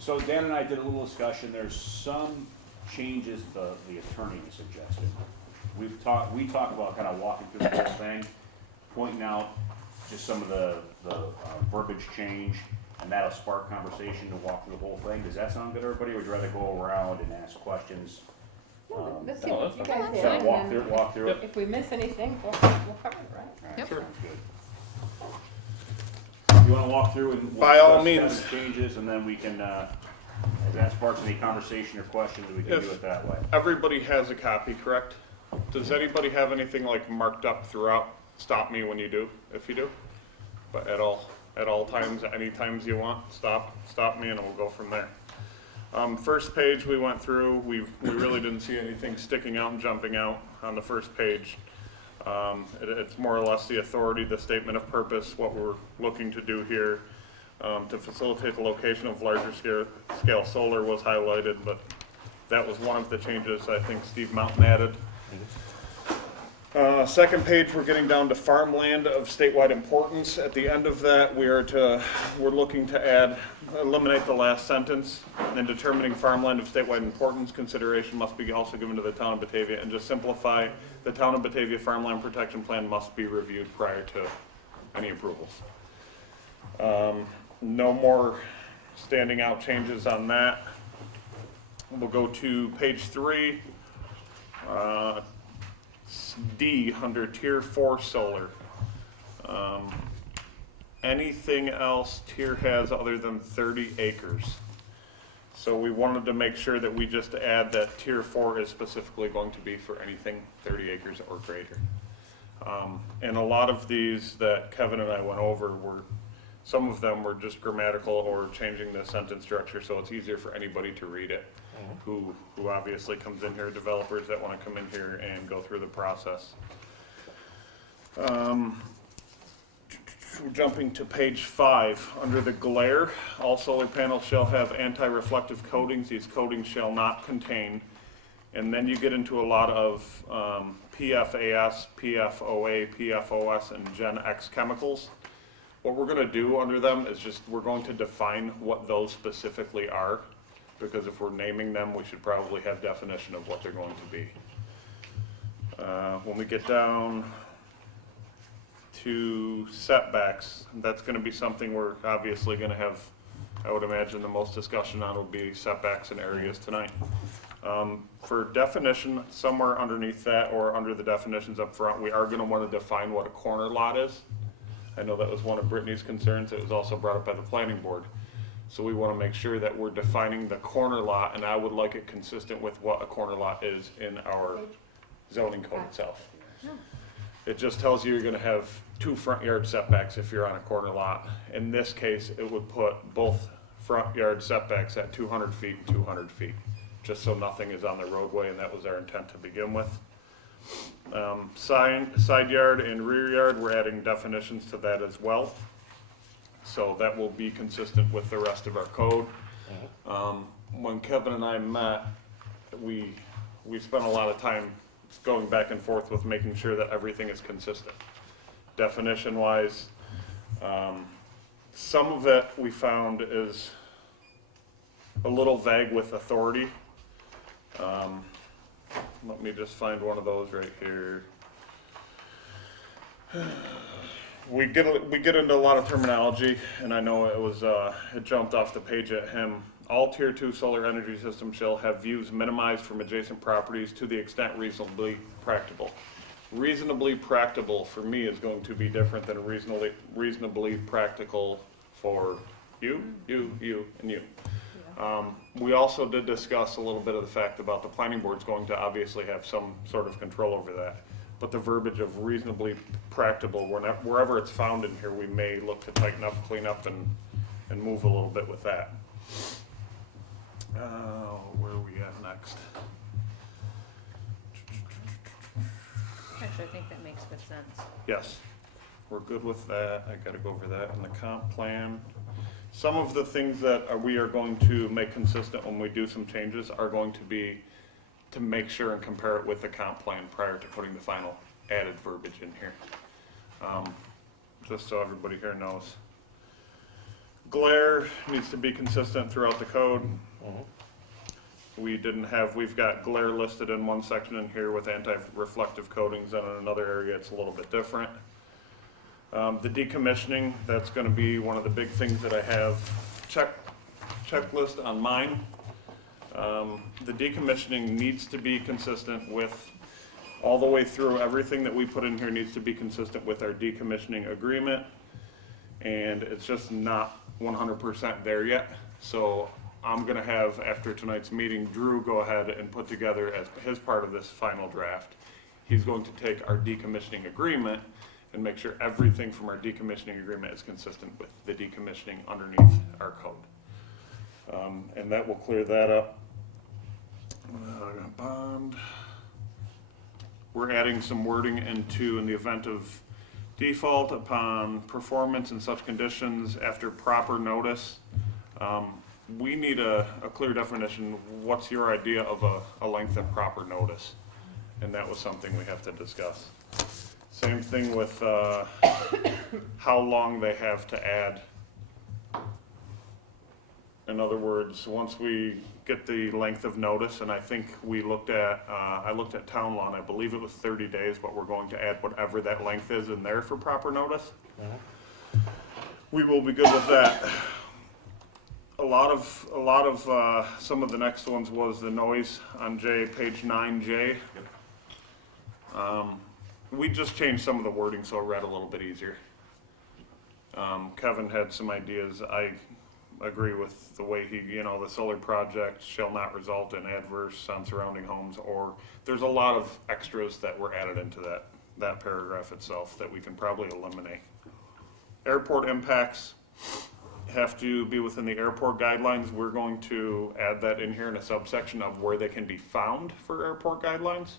So Dan and I did a little discussion. There's some changes the attorney suggested. We talked about kind of walking through the whole thing, pointing out just some of the verbiage change, and that'll spark conversation to walk through the whole thing. Does that sound good, everybody? Or would you rather go around and ask questions? Let's see what you guys So say. walk through it. If we miss anything, we'll cover it, right? All right, Yep. sounds good. You wanna walk through and we'll By all discuss kind of means. the changes, and then we can, if that sparks any conversation or questions, we can do it that way. Everybody has a copy, correct? Does anybody have anything like marked up throughout? Stop me when you do, if you do. But at all times, any times you want, stop me and we'll go from there. First page we went through, we really didn't see anything sticking out and jumping out on the first page. It's more or less the authority, the statement of purpose, what we're looking to do here. To facilitate the location of larger scale solar was highlighted, but that was one of the changes I think Steve Mountain added. Second page, we're getting down to farmland of statewide importance. At the end of that, we're looking to eliminate the last sentence. In determining farmland of statewide importance, consideration must be also given to the town of Batavia, and just simplify, the town of Batavia farmland protection plan must be reviewed prior to any approvals. No more standing out changes on that. We'll go to page 3. D, under tier 4 solar. Anything else tier has other than 30 acres. So we wanted to make sure that we just add that tier 4 is specifically going to be for anything 30 acres or greater. And a lot of these that Kevin and I went over some of them were just grammatical or changing the sentence structure so it's easier for anybody to read it. Who obviously comes in here, developers that want to come in here and go through the process. Jumping to page 5, under the glare, all solar panels shall have anti-reflective coatings. These coatings shall not contain. And then you get into a lot of PFAS, PFOA, PFOS, and Gen X chemicals. What we're going to do under them is we're going to define what those specifically are. Because if we're naming them, we should probably have definition of what they're going to be. When we get down to setbacks, that's going to be something we're obviously going to have, I would imagine the most discussion on will be setbacks in areas tonight. For definition, somewhere underneath that or under the definitions up front, we are going to want to define what a corner lot is. I know that was one of Brittany's concerns. It was also brought up by the planning board. So we want to make sure that we're defining the corner lot, and I would like it consistent with what a corner lot is in our zoning code itself. It just tells you you're going to have 2 front yard setbacks if you're on a corner lot. In this case, it would put both front yard setbacks at 200 feet and 200 feet, just so nothing is on the roadway, and that was our intent to begin with. Side yard and rear yard, we're adding definitions to that as well. So that will be consistent with the rest of our code. When Kevin and I met, we spent a lot of time going back and forth with making sure that everything is consistent. Definition wise, some of it we found is a little vague with authority. Let me just find one of those right here. We get into a lot of terminology, and I know it jumped off the page at him. All tier 2 solar energy systems shall have views minimized from adjacent properties to the extent reasonably practicable. Reasonably practicable for me is going to be different than reasonably practical for you, and you. We also did discuss a little bit of the fact about the planning board's going to obviously have some sort of control over that. But the verbiage of reasonably practicable, wherever it's found in here, we may look to tighten up, clean up, and move a little bit with that. Where are we at next? Actually, I think that makes good sense. Yes, we're good with that. I gotta go over that in the comp plan. Some of the things that we are going to make consistent when we do some changes are going to be to make sure and compare it with the comp plan prior to putting the final added verbiage in here. Just so everybody here knows. Glare needs to be consistent throughout the code. We've got glare listed in one section in here with anti-reflective coatings, and in another area it's a little bit different. The decommissioning, that's gonna be one of the big things that I have checklist on mine. The decommissioning needs to be consistent with, all the way through, everything that we put in here needs to be consistent with our decommissioning agreement. And it's just not 100% there yet. So I'm gonna have, after tonight's meeting, Drew go ahead and put together as his part of this final draft. He's going to take our decommissioning agreement and make sure everything from our decommissioning agreement is consistent with the decommissioning underneath our code. And that will clear that up. Bond. We're adding some wording into, in the event of default upon performance in such conditions after proper notice. We need a clear definition. What's your idea of a length of proper notice? And that was something we have to discuss. Same thing with how long they have to add. In other words, once we get the length of notice, and I think we looked at, I looked at town law, and I believe it was 30 days, but we're going to add whatever that length is in there for proper notice. We will be good with that. A lot of some of the next ones was the noise on J, page 9J. We just changed some of the wording so it read a little bit easier. Kevin had some ideas. I agree with the way he, the solar project shall not result in adverse on surrounding homes, or there's a lot of extras that were added into that paragraph itself that we can probably eliminate. Airport impacts have to be within the airport guidelines. We're going to add that in here in a subsection of where they can be found for airport guidelines.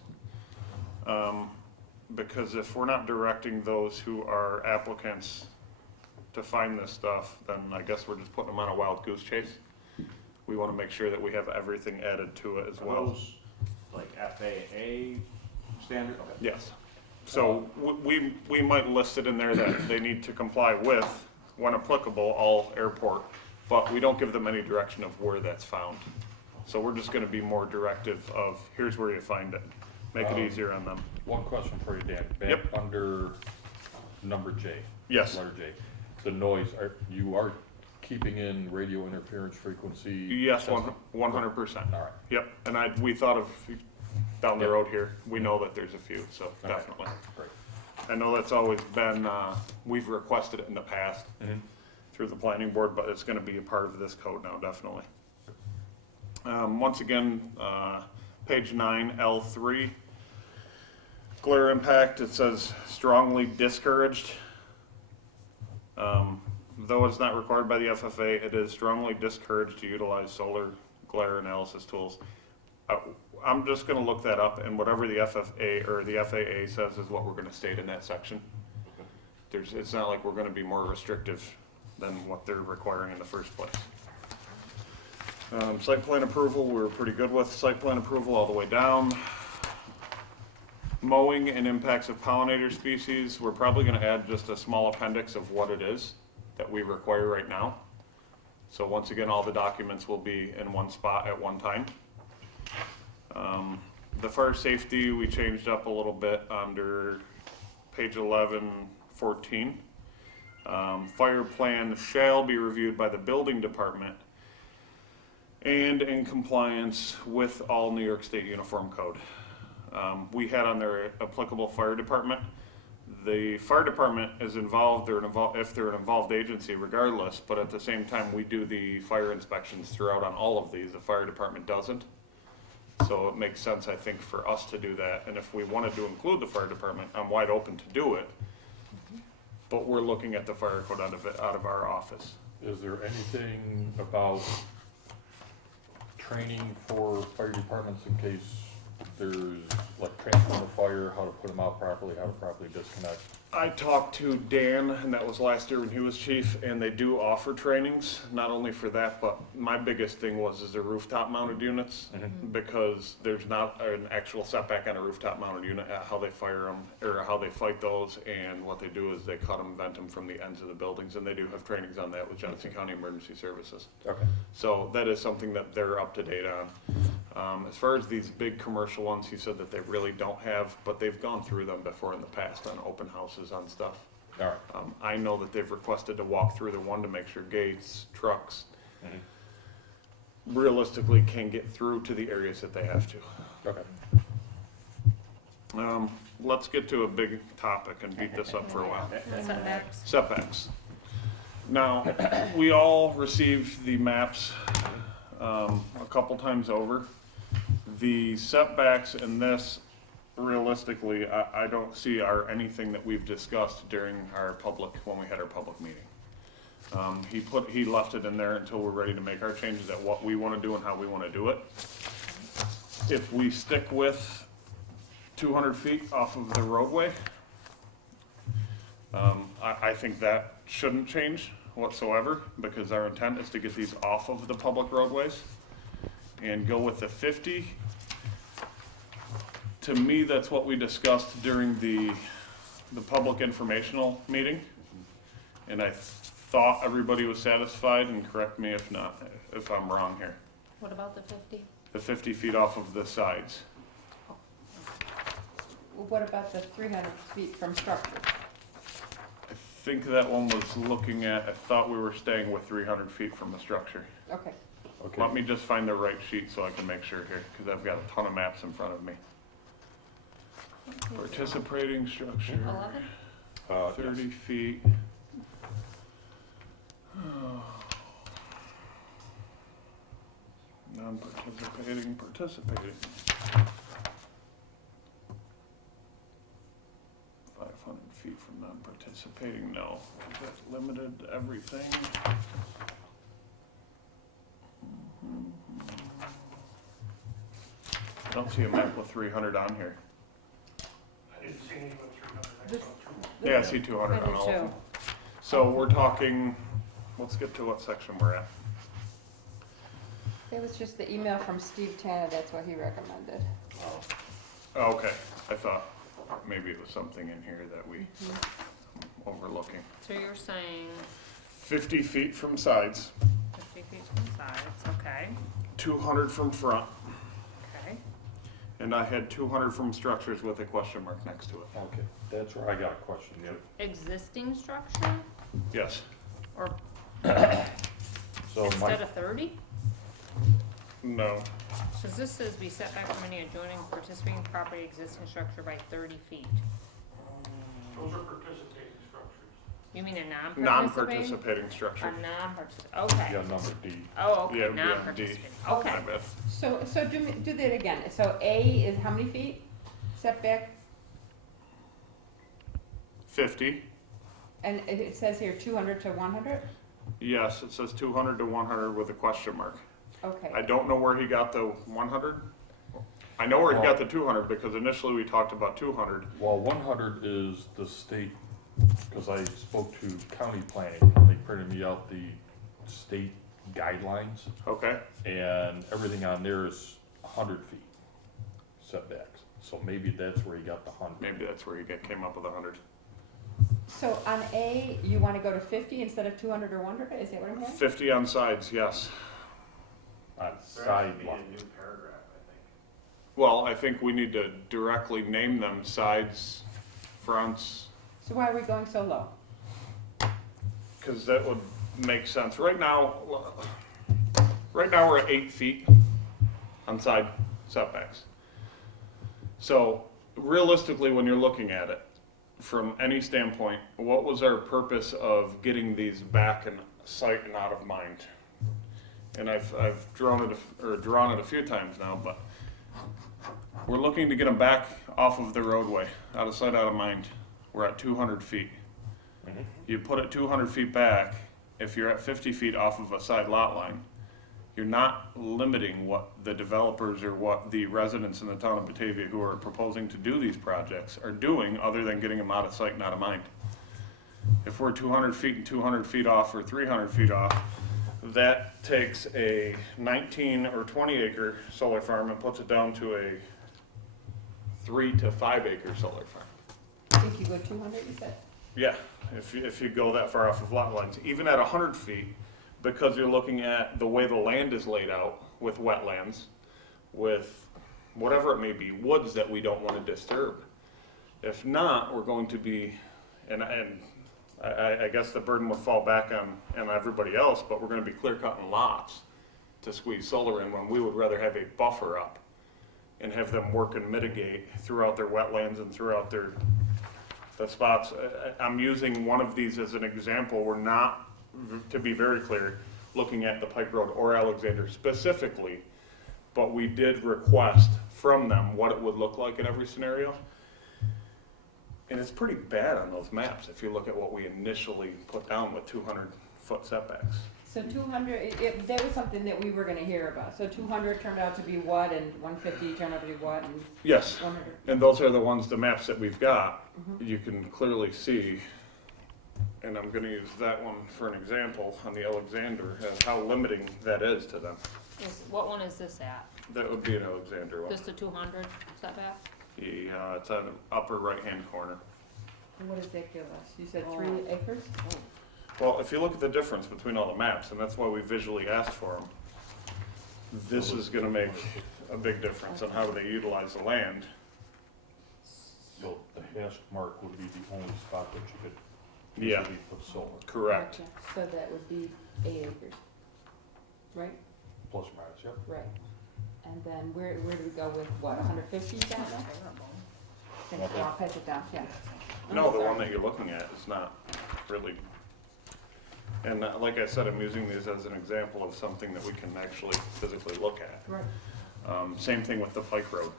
Because if we're not directing those who are applicants to find this stuff, then I guess we're just putting them on a wild goose chase. We want to make sure that we have everything added to it as well. Those, like FAA standard? Okay. Yes. So we might list it in there that they need to comply with, when applicable, all airport, but we don't give them any direction of where that's found. So we're just going to be more directive of, here's where you find it. Make it easier on them. One question for you, Dan. Back Yep. under number J. Yes. Letter J. The noise, you are keeping in radio interference frequency? Yes, testing? 100%. All right. Yep, and we thought of down the road here, we know that there's a few, so Okay. definitely. Great. I know that's always been, we've requested it in the past through the planning board, but it's gonna be a part of this code now, definitely. Once again, page 9, L3. Glare impact, it says strongly discouraged. Though it's not required by the FFA, it is strongly discouraged to utilize solar glare analysis tools. I'm just gonna look that up, and whatever the FFA or the FAA says is what we're gonna state in that section. It's not like we're gonna be more restrictive than what they're requiring in the first place. Site plan approval, we're pretty good with site plan approval all the way down. Mowing and impacts of pollinator species, we're probably gonna add just a small appendix of what it is that we require right now. So once again, all the documents will be in one spot at one time. The fire safety, we changed up a little bit under page 1114. Fire plan shall be reviewed by the building department and in compliance with all New York State Uniform Code. We had on their applicable fire department. The fire department is involved, if they're an involved agency regardless, but at the same time we do the fire inspections throughout on all of these. The fire department doesn't. So it makes sense, I think, for us to do that. And if we wanted to include the fire department, I'm wide open to do it. But we're looking at the fire code out of our office. Is there anything about training for fire departments in case there's like transformer fire, how to put them out properly, how to properly disconnect. I talked to Dan, and that was last year when he was chief, and they do offer trainings, not only for that, but my biggest thing is the rooftop mounted units, because there's not an actual setback on a rooftop mounted unit, how they fire them, or how they fight those, and what they do is they cut them, vent them from the ends of the buildings, and they do have trainings on that with Genesee County Emergency Services. Okay. So that is something that they're up to date on. As far as these big commercial ones, he said that they really don't have, but they've gone through them before in the past on open houses on stuff. All right. I know that they've requested to walk through the one to make sure gates, trucks, realistically can get through to the areas that they have to. Okay. Let's get to a big topic and beat this up for a while. Setbacks. Setbacks. Now, we all received the maps a couple times over. The setbacks in this, realistically, I don't see are anything that we've discussed during our when we had our public meeting. He left it in there until we're ready to make our changes at what we want to do and how we want to do it. If we stick with 200 feet off of the roadway, I think that shouldn't change whatsoever, because our intent is to get these off of the public roadways and go with the 50. To me, that's what we discussed during the public informational meeting. And I thought everybody was satisfied, and correct me if not, if I'm wrong here. What about the 50? The 50 feet off of the sides. What about the 300 feet from structure? I think that one was looking at, I thought we were staying with 300 feet from the structure. Okay. Okay. Let me just find the right sheet so I can make sure here, because I've got a ton of maps in front of me. Participating structure, 11? 30 Yes. feet. Non-participating, participating. 500 feet from non-participating, no, 'cause that's limited everything. I don't see a map with 300 on here. Yeah, I see 200 on all of them. So we're talking, let's get to what section we're at. It was just the email from Steve Tanner, that's what he recommended. Oh, okay, I thought maybe it was something in here that we overlooking. So you're saying 50 feet from sides, 50 feet from sides, okay, 200 from front, okay. and I had 200 from structures with a question mark next to it. Okay, that's where I got a question. Yep. Existing structure Yes, or So instead of 30? no, Because this says be set back from any adjoining participating property existing structure by 30 feet. Those are participating structures. You mean a non-participating? non-participating structure. A non-participating, okay. yeah, number D. Oh, okay, Yeah, D. non-participating, My okay. bad. So do that again. So A is how many feet setback? 50, And it says here 200 to 100? yes, it says 200 to 100 with a question mark. I Okay. don't know where he got the 100. I know where he got the 200 because initially we talked about 200. Well, 100 is the state, because I spoke to county planning, they printed me out the state guidelines, Okay, and everything on there is 100 feet setbacks. So maybe that's where he got the 100. maybe that's where he came up with 100. So on A, you want to go to 50 instead of 200 or 100? Is that what I'm hearing? 50 on sides, yes. On There has to be sidewalk. a new paragraph, I think. Well, I think we need to directly name them sides, fronts, So why are we going so low? because that would make sense. Right now we're at 8 feet on side setbacks. So realistically, when you're looking at it, from any standpoint, what was our purpose of getting these back in sight and out of mind? And I've drawn it a few times now, but we're looking to get them back off of the roadway, out of sight, out of mind. We're at 200 feet. You put it 200 feet back, if you're at 50 feet off of a side lot line, You're not limiting what the developers or what the residents in the town of Batavia who are proposing to do these projects are doing, other than getting them out of sight and out of mind. If we're 200 feet and 200 feet off or 300 feet off, that takes a 19 or 20 acre solar farm and puts it down to a 3 to 5 acre solar farm. I think you go 200, you said? Yeah, if you go that far off of lot lines, even at 100 feet, because you're looking at the way the land is laid out with wetlands, with whatever it may be, woods that we don't want to disturb. If not, we're going to be, and I guess the burden would fall back on everybody else, but we're going to be clear cutting lots to squeeze solar in when we would rather have a buffer up and have them work and mitigate throughout their wetlands and throughout the spots. I'm using one of these as an example. We're not, to be very clear, looking at the Pike Road or Alexander specifically, but we did request from them what it would look like in every scenario. And it's pretty bad on those maps if you look at what we initially put down with 200-foot setbacks. So 200, that was something that we were gonna hear about. So 200 turned out to be what, and 150 turned out to be what, and Yes, 100? and those are the ones, the maps that we've got, you can clearly see, and I'm gonna use that one for an example on the Alexander, and how limiting that is to them. What one is this at? That would be an Alexander one. Just a 200 setback? Yeah, it's on the upper right-hand corner. What does that give us? You said Oh. 3 acres? Well, if you look at the difference between all the maps, and that's why we visually asked for them, this is gonna make a big difference on how do they utilize the land. So the hash mark would be the only spot that you could Yeah. easily put solar, Correct. Gotcha. So that would be 8 acres, right? plus or minus, yep. Right. And then where do we go with what, 150 down there? Thank you, I'll pass it down, yeah. No, the one that you're looking at is not really, and like I said, I'm using these as an example of something that we can actually physically look at. Right. Same thing with the Pike Road.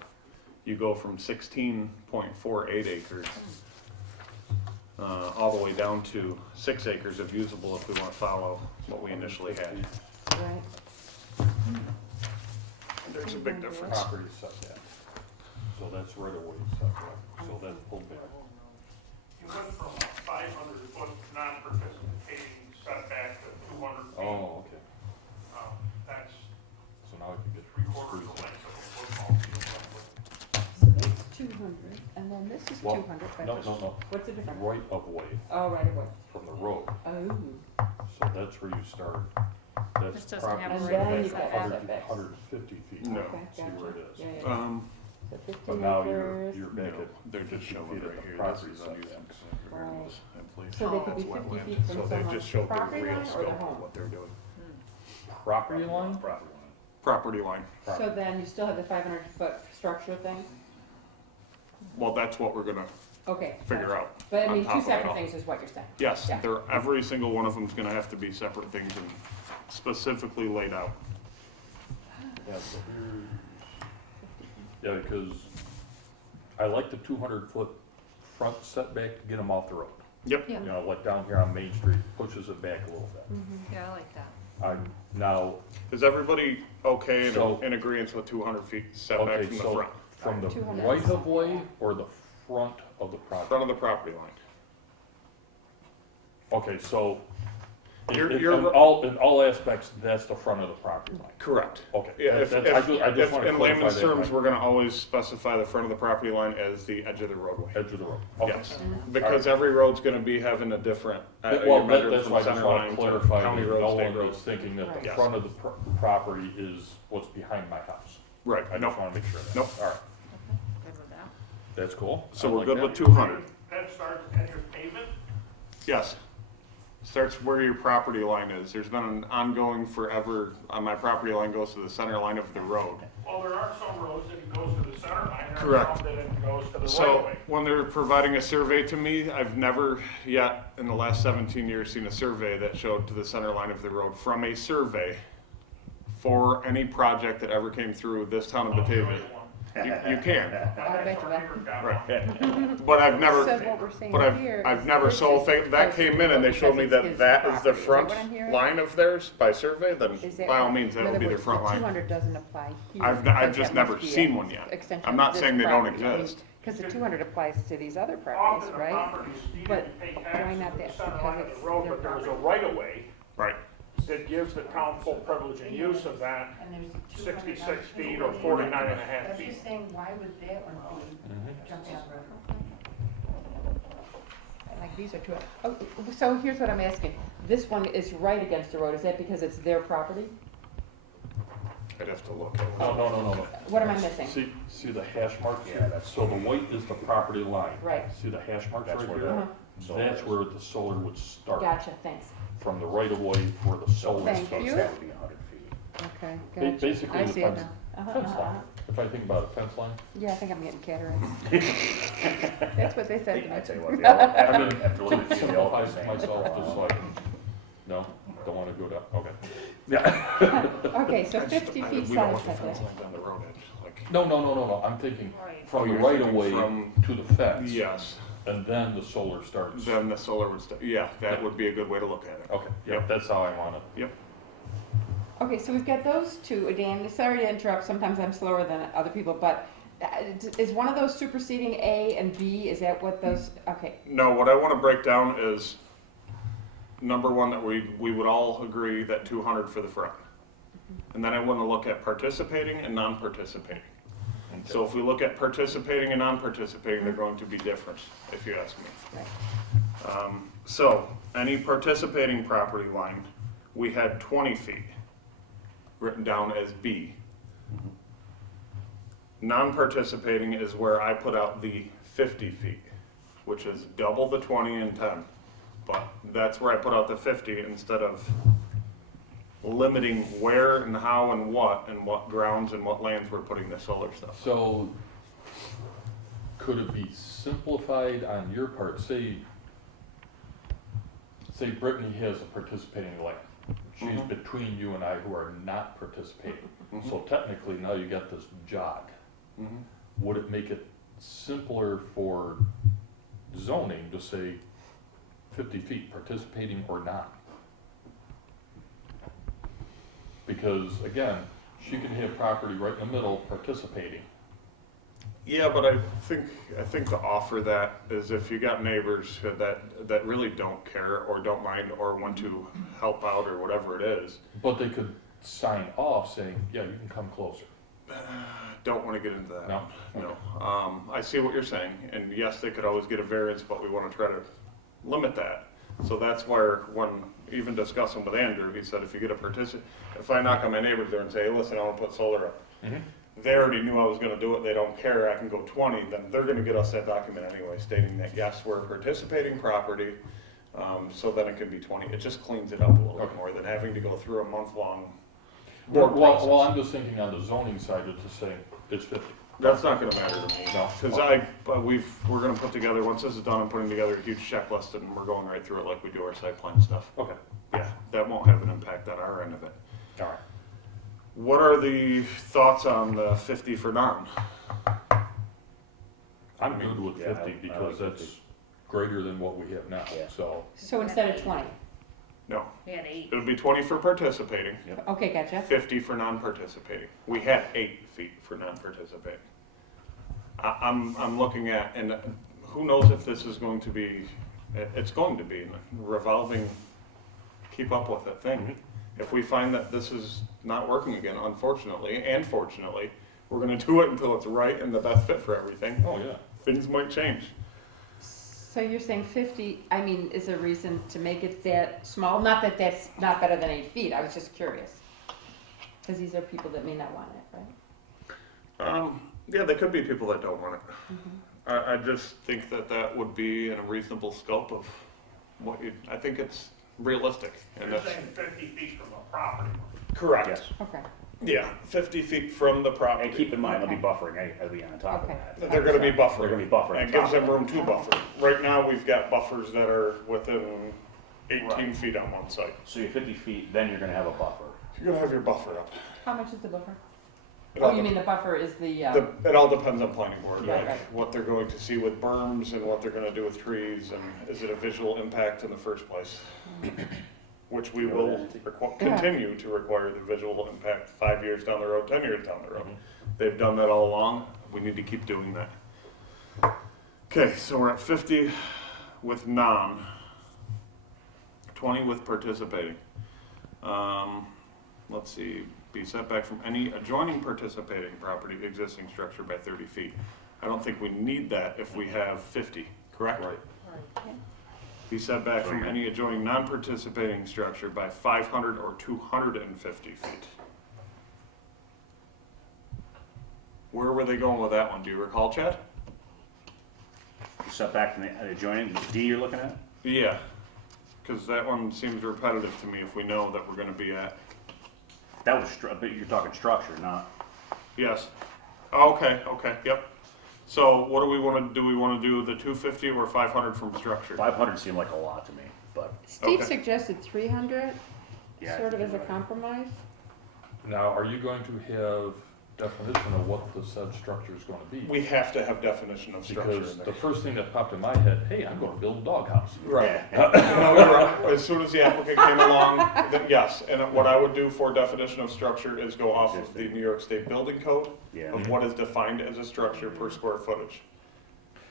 You go from 16.48 acres all the way down to 6 acres of usable if we want to follow what we initially had. Right. There's a big difference. Property setback, so that's right away setback, so that's pulled back. You went from a 500-foot non-participating setback to 200 feet. Oh, okay, That's so now I can get 3/4 squeezed. the length of a football field. So that's 200, and then this is Well, 200. Right? No, What's the difference? right of way Oh, right away. from the road, Oh, so that's where you start. This That's doesn't have property a setback right of of way. 150 feet. No. okay, See gotcha. where it is. Yeah, yeah, yeah. Um, So But 15 now acres. you're back no, at they're just 50 showing feet right at the here. property This is setback. unused. Right. I believe. So they could be That's 50 wetland. feet from So they just someone's showed the property real line or scope the of home? what they're doing. Property line? Property line. Property line. So then you still have the 500-foot structure thing? Well, that's what we're gonna Okay. figure gotcha. out. But I on mean, top two of it separate all. things is what you're saying? Yes, Yeah. they're, every single one of them's gonna have to be separate things and specifically laid out. Yeah, so here's, yeah, because I like the 200-foot front setback to get them off the road. Yep, Yeah. You know, like down here on Main Street, pushes it back a little bit. Yeah, I like that. Now, is everybody okay and So- in agreement with 200 feet setback okay, from the so front? from the 200. right of way or the front of the property? Front of the property line. Okay, so You're in all aspects, that's the front of the property line. correct. Okay. Yeah, if, I just if want to in clarify layman's that, terms, like, we're gonna always specify the front of the property line as the edge of the roadway. edge of the road. Okay. Yes, because every road's gonna be having a different, Well, you're measured that's from why I just center want line to to clarify county that road, no state one road. is thinking that the Yes. front of the property is what's behind my house. Right, I no, just want to make sure of that. Nope. All right, Good with that. that's cool. so I we're like good that. with 200. That starts at your pavement? Yes. Starts where your property line is. There's been an ongoing forever, my property line goes to the center line of the road. Well, there are some roads that it goes to the center line, and there Correct. are some that it goes to the right So of way. when they're providing a survey to me, I've never yet in the last 17 years seen a survey that showed to the center line of the road from a survey for any project that ever came through this town of I'll show you Batavia. one. You can, I bet you that. Neighbors got right. one. But I've So never, what we're saying but here I've is never, this so is if that came in and they showed me because that it's that his is the property. Is that front what I'm hearing? line of theirs by survey, then Is that by all right? means, that In would other be their words, front the line. 200 doesn't apply here. I've because just that never must be seen an one yet. extension I'm of not this saying they don't property. I mean, exist. Because the 200 applies to these other Often properties, the right? properties deeded But and pay why taxes not to the that? center Because line of it's the road, their but there's a property. right of way Right. that gives the town full privilege and use of that And there's 200 66 on feet here. or 49 and a half I'm feet. just saying, why would that one be jumping out road? Like these are two, oh, so here's what I'm asking. This one is right against the road. Is that because it's their property? I'd have to look at it. No. What am I missing? See the hash marks? Yeah, that's- So the white is the property line. Right. See the hash marks That's right where here? Uh-huh. Solar That's is. where the solar would start. Gotcha, thanks. From the right of way where the So solar in this Thank starts. case, you. that would be 100 feet. Okay, Ba- gotcha. Basically, I the see it fence, now. fence line. If I think about a fence line, Yeah, I think I'm getting cataracts. That's what they said to me. I tell you what, the ele- I mean, after looking to at the simplify elephant thing, myself, just like, no, don't wanna go down, okay. Yeah. Okay, so I just- 50 I- feet We don't side want the fence setback. lines on the road edge, like. No, I'm thinking Right. from the you're right of thinking way from- to the fence. Yes, And then the solar starts. then the solar would, yeah, that would be a good way to look at it. Okay, yeah, Yep. that's how I want it. Yep. Okay, so we've got those two, Dan, sorry to interrupt, sometimes I'm slower than other people, but is one of those superseding A and B, is that what those, okay, No, what I want to break down is, number one, that we would all agree that 200 for the front. And then I want to look at participating and non-participating. So if we look at participating and non-participating, they're going to be different, if you ask me. right. So, any participating property line, we had 20 feet, written down as B. Non-participating is where I put out the 50 feet, which is double the 20 and 10. But that's where I put out the 50 instead of limiting where and how and what grounds and what lands we're putting the solar stuff. So, could it be simplified on your part? Say Brittany has a participating land. She's Mhm. between you and I who are not participating. Mhm. So technically, now you got this jog. Mhm. Would it make it simpler for zoning to say 50 feet participating or not? Because again, she can have property right in the middle participating. Yeah, but I think to offer that is if you got neighbors that really don't care or don't mind or want to help out or whatever it is, But they could sign off saying, yeah, you can come closer. don't want to get into that. No? No. I see what you're saying, and yes, they could always get a variance, but we want to try to limit that. So that's where, when even discussing with Andrew, he said if you get a if I knock on my neighbor's door and say, hey, listen, I want to put solar up. They already knew I was gonna do it, they don't care, I can go 20, then they're gonna get us that document anyway, stating that, yes, we're participating property, so then it can be 20. It just cleans it up a little bit Okay. more than having to go through a month-long Well, board well, process. I'm just thinking on the zoning side, it's just saying it's 50. That's not gonna matter to me, No. because we're gonna put together, once this is done, I'm putting together a huge checklist, and we're going right through it like we do our site plan stuff. Okay, Yeah, that won't have an impact on our end of it. all right. What are the thoughts on the 50 for non? I'm good with Yeah, 50 I because like that's 50. greater than what we have now, Yeah. so. So instead of 20, No, We had 8. it would be 20 for participating. okay, gotcha. 50 for non-participating. We had 8 feet for non-participating. I'm looking at, and who knows if this is going to be, it's going to be a revolving, keep up with it thing. If we find that this is not working again, unfortunately, and fortunately, we're gonna do it until it's right and the best fit for everything. Oh, yeah. Things might change. So you're saying 50, I mean, is there a reason to make it that small? Not that that's not better than 8 feet, I was just curious. Because these are people that may not want it, right? Yeah, there could be people that don't want it. I just think that would be in a reasonable scope of what you, I think it's realistic. And You're that's saying 50 feet from a property line. correct. Yes. Okay, Yeah, 50 feet from the property. And keep in mind, they'll be buffering anyway on top of Okay. that. They're gonna be buffering. They're gonna be buffering And on it gives top them of room to buffer. Right now, we've got buffers that are within 18 Right. feet on one side. So you're 50 feet, then you're gonna have a buffer. You're gonna have your buffer up. how much is the buffer? It Oh, all you mean the buffer is the, It all depends on planning board, Right, like right. what they're going to see with berms and what they're gonna do with trees, and is it a visual impact in the first place? Which we will continue to require the visual impact 5 years down the road, 10 years down the road. They've done that all along, we need to keep doing that. Okay, so we're at 50 with non, 20 with participating. Let's see, be set back from any adjoining participating property, existing structure by 30 feet. I don't think we need that if we have 50, correct? Right. Be set back from any adjoining non-participating structure by 500 or 250 feet. Where were they going with that one? Do you recall, Chad? Setback from the adjoining, D you're looking at? Yeah, because that one seems repetitive to me if we know that we're gonna be at. That was, but you're talking structure, not, Yes. Oh, okay, yep. So what do we want to do? We want to do the 250 or 500 from structure? 500 seemed like a lot to me, but Steve Okay. suggested 300, yeah. sort of as a compromise. Now, are you going to have definition of what the said structure is gonna be? We have to have definition of structure Because in the there. first thing that popped in my head, hey, I'm gonna build a doghouse. Right. No, you're right. As soon as the applicant came along, then yes. And what I would do for definition of structure is go off of the New York State Building Code Yeah. of what is defined as a structure per square footage.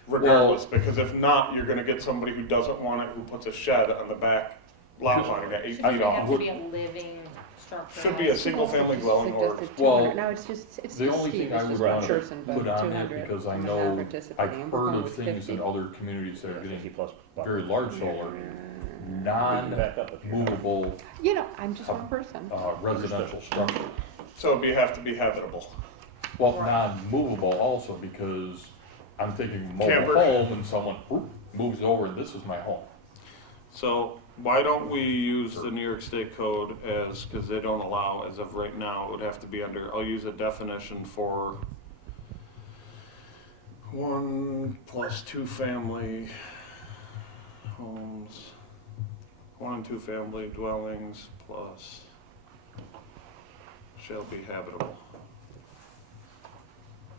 Regardless, because if not, you're gonna get somebody who doesn't want it, who puts a shed on the back lot line at 8 Does feet it have off. to be a living structure? Should be a single family dwelling or, Suggested Well, 200. No, it's just The only Steve, thing I it's would just one want to person, but put on it, 200 because I from a know, I've non-participating, and we're heard going of with things 50. in other communities that are 50 getting plus. very large solar, Back up if you're not. non-movable You know, I'm just one person. residential structure. so it'd have to be habitable. Well, Right. non-movable also, because I'm thinking mobile Camper. home and someone whoop, moves over and this is my home. So why don't we use the New York State Code as, because they don't allow, as of right now, it would have to be under, I'll use a definition for 1 plus 2 family homes, 1 and 2 family dwellings plus shall be habitable.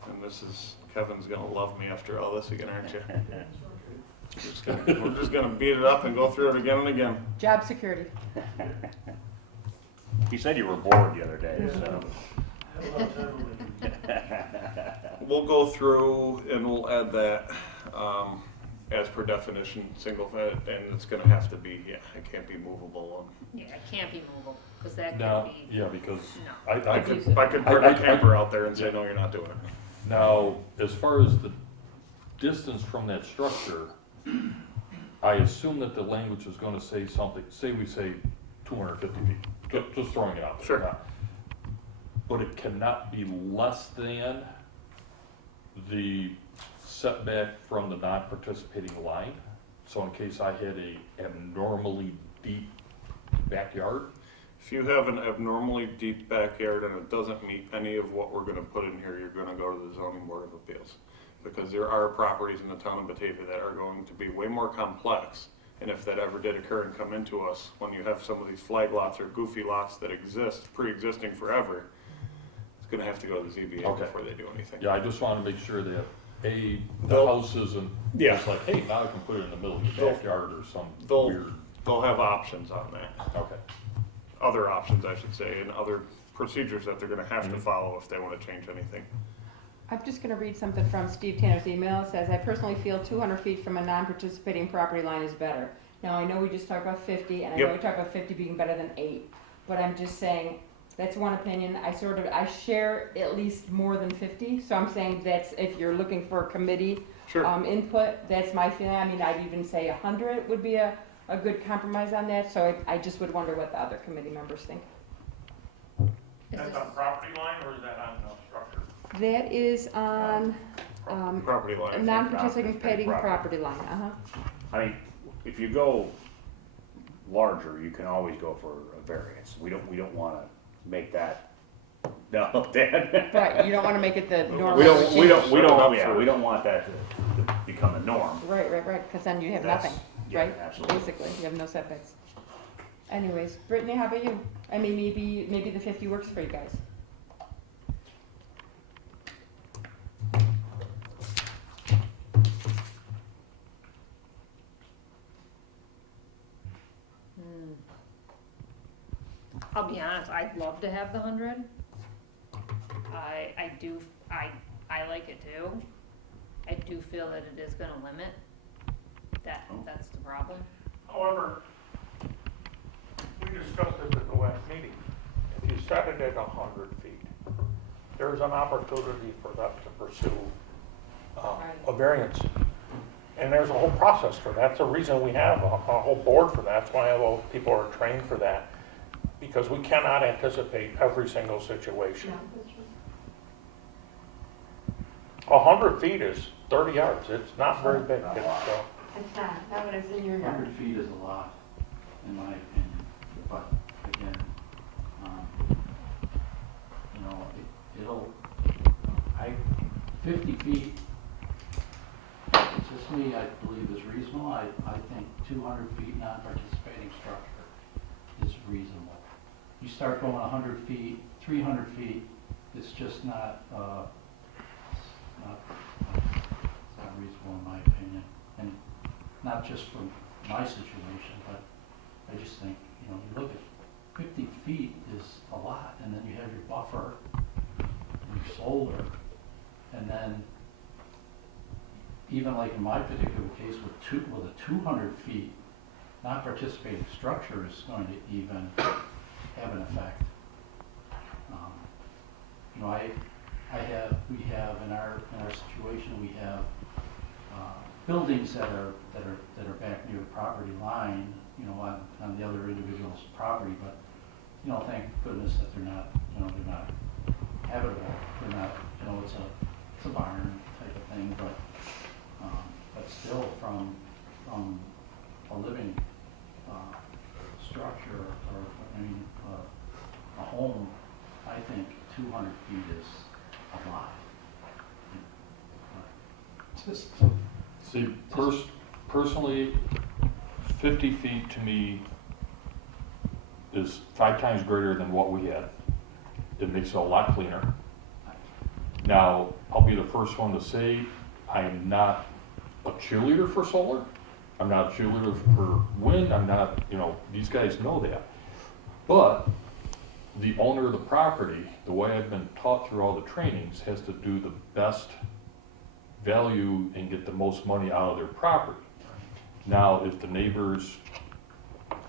And this is, Kevin's gonna love me after all this again, aren't you? We're just gonna beat it up and go through it again and again. Job security. You said you were bored the other day, so. We'll go through and we'll add that, as per definition, single, and it's gonna have to be, yeah, it can't be movable. Yeah, it can't be movable, because that Now, could be, yeah, because no. I I could, could, I could put a camper out there and say, no, you're not doing it. now, as far as the distance from that structure, I assume that the language is gonna say something, say we say 250 feet, just throwing it out there. Sure. But it cannot be less than the setback from the non-participating line. So in case I had a abnormally deep backyard, If you have an abnormally deep backyard and it doesn't meet any of what we're gonna put in here, you're gonna go to the zoning board of appeals. Because there are properties in the town of Batavia that are going to be way more complex. And if that ever did occur and come into us, when you have some of these flag lots or goofy lots that exist, pre-existing forever, it's gonna have to go to the ZBA Okay. before they do anything. yeah, I just wanna make sure that, the They'll- house isn't Yeah. just like, hey, now I can put it in the middle of the They'll- backyard or some they'll- weird, They'll have options on that. okay. Other options, I should say, and other procedures that they're gonna have to follow if they wanna change anything. I'm just gonna read something from Steve Tanner's email. It says, I personally feel 200 feet from a non-participating property line is better. Now, I know we just talked about 50, and I know Yep. we talked about 50 being better than 8, but I'm just saying, that's one opinion. I share at least more than 50, so I'm saying that's, if you're looking for a committee Sure. input, that's my feeling. I mean, I'd even say 100 would be a good compromise on that, so I just would wonder what the other committee members think. Is That's this- on property line or is that on structure? That is on Property line. I a think. non-participating property line, I mean, if you go larger, you can always go for a variance. We don't wanna make that, no, Dan. Right, you don't wanna make it the normal. We routine. don't want that to become the norm. Right, because then you have That's- nothing, yeah, right? absolutely. Basically, you have no setbacks. Anyways, Brittany, how about you? I mean, maybe the 50 works for you guys. I'll be honest, I'd love to have the 100. I like it too. I do feel that it is gonna limit, that's the problem. However, we discussed it at the last meeting. If you set it at 100 feet, there's an opportunity for them to pursue a variance. And there's a whole process for that. That's the reason we have a whole board for that. That's why all people are trained for that. Because we cannot anticipate every single situation. 100 feet is 30 yards. It's not very big. It's not what is in your 100 feet is a lot, in my opinion, but again, you know, it'll, 50 feet, just me, I believe is reasonable. I think 200 feet non-participating structure is reasonable. You start going 100 feet, 300 feet, it's just not reasonable in my opinion. And not just from my situation, but I just think, you know, you look at 50 feet is a lot, and then you have your buffer, your solar, and then even like in my particular case with a 200 feet non-participating structure is going to even have an effect. You know, we have in our situation, we have buildings that are back near the property line, you know, on the other individual's property, but, you know, thank goodness that they're not habitable. They're not, you know, it's a barn type of thing, but still from a living structure or a home, I think 200 feet is a lot. Just See, personally, 50 feet to me is 5 times greater than what we had. It makes it a lot cleaner. Now, I'll be the first one to say, I am not a cheerleader for solar. I'm not a cheerleader for wind. I'm not, you know, these guys know that. But the owner of the property, the way I've been taught through all the trainings, has to do the best value and get the most money out of their property. Now, if the neighbors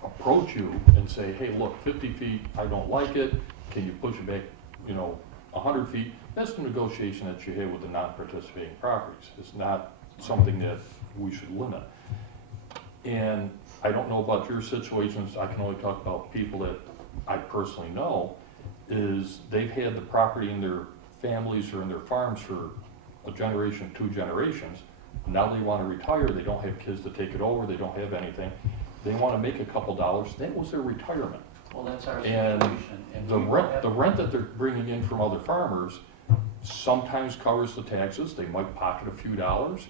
approach you and say, hey, look, 50 feet, I don't like it, can you push it back, you know, 100 feet, that's the negotiation that you have with the non-participating properties. It's not something that we should limit. And I don't know about your situations, I can only talk about people that I personally know, is they've had the property in their families or in their farms for a generation, 2 generations. Now they want to retire, they don't have kids to take it over, they don't have anything. They want to make a couple dollars, that was their retirement. well, that's our And situation. And the we rent that they're bringing in from other farmers sometimes covers the taxes, they might pocket a few dollars.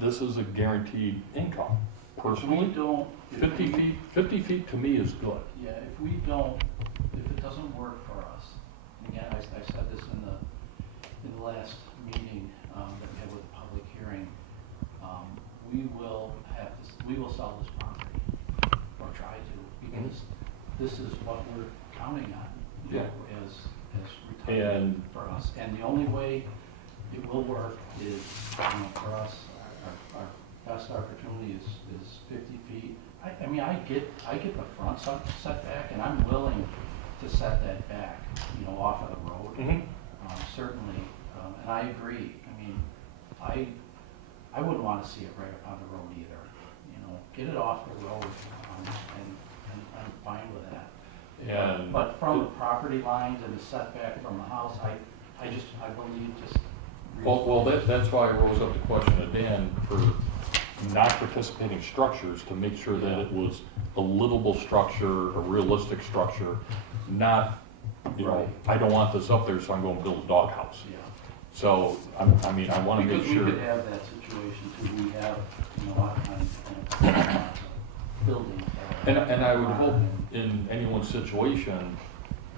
This is a guaranteed income. we Personally, don't. if 50 feet to me is good. Yeah, if it doesn't work for us, and again, I said this in the last meeting that we had with the public hearing, we will sell this property, or try to, because this is what we're counting on, you know, as retirement And- for us. And the only way it will work is, you know, for us, our best opportunity is 50 feet. I mean, I get the front setback, and I'm willing to set that back, you know, off of the road, certainly. And I agree. I mean, I wouldn't want to see it right up on the road either. You know, get it off the road, and I'm fine with that. And But from the property lines and the setback from the house, I believe just. Well, that's why I rose up the question to Dan for not participating structures, to make sure that it was a livable structure, a realistic structure, not, you know, Right. I don't want this up there, so I'm going to build a doghouse. Yeah. So, I want to make Because we sure. could have that situation too. We have, you know, a lot of times, buildings. that are- And I would hope in anyone's situation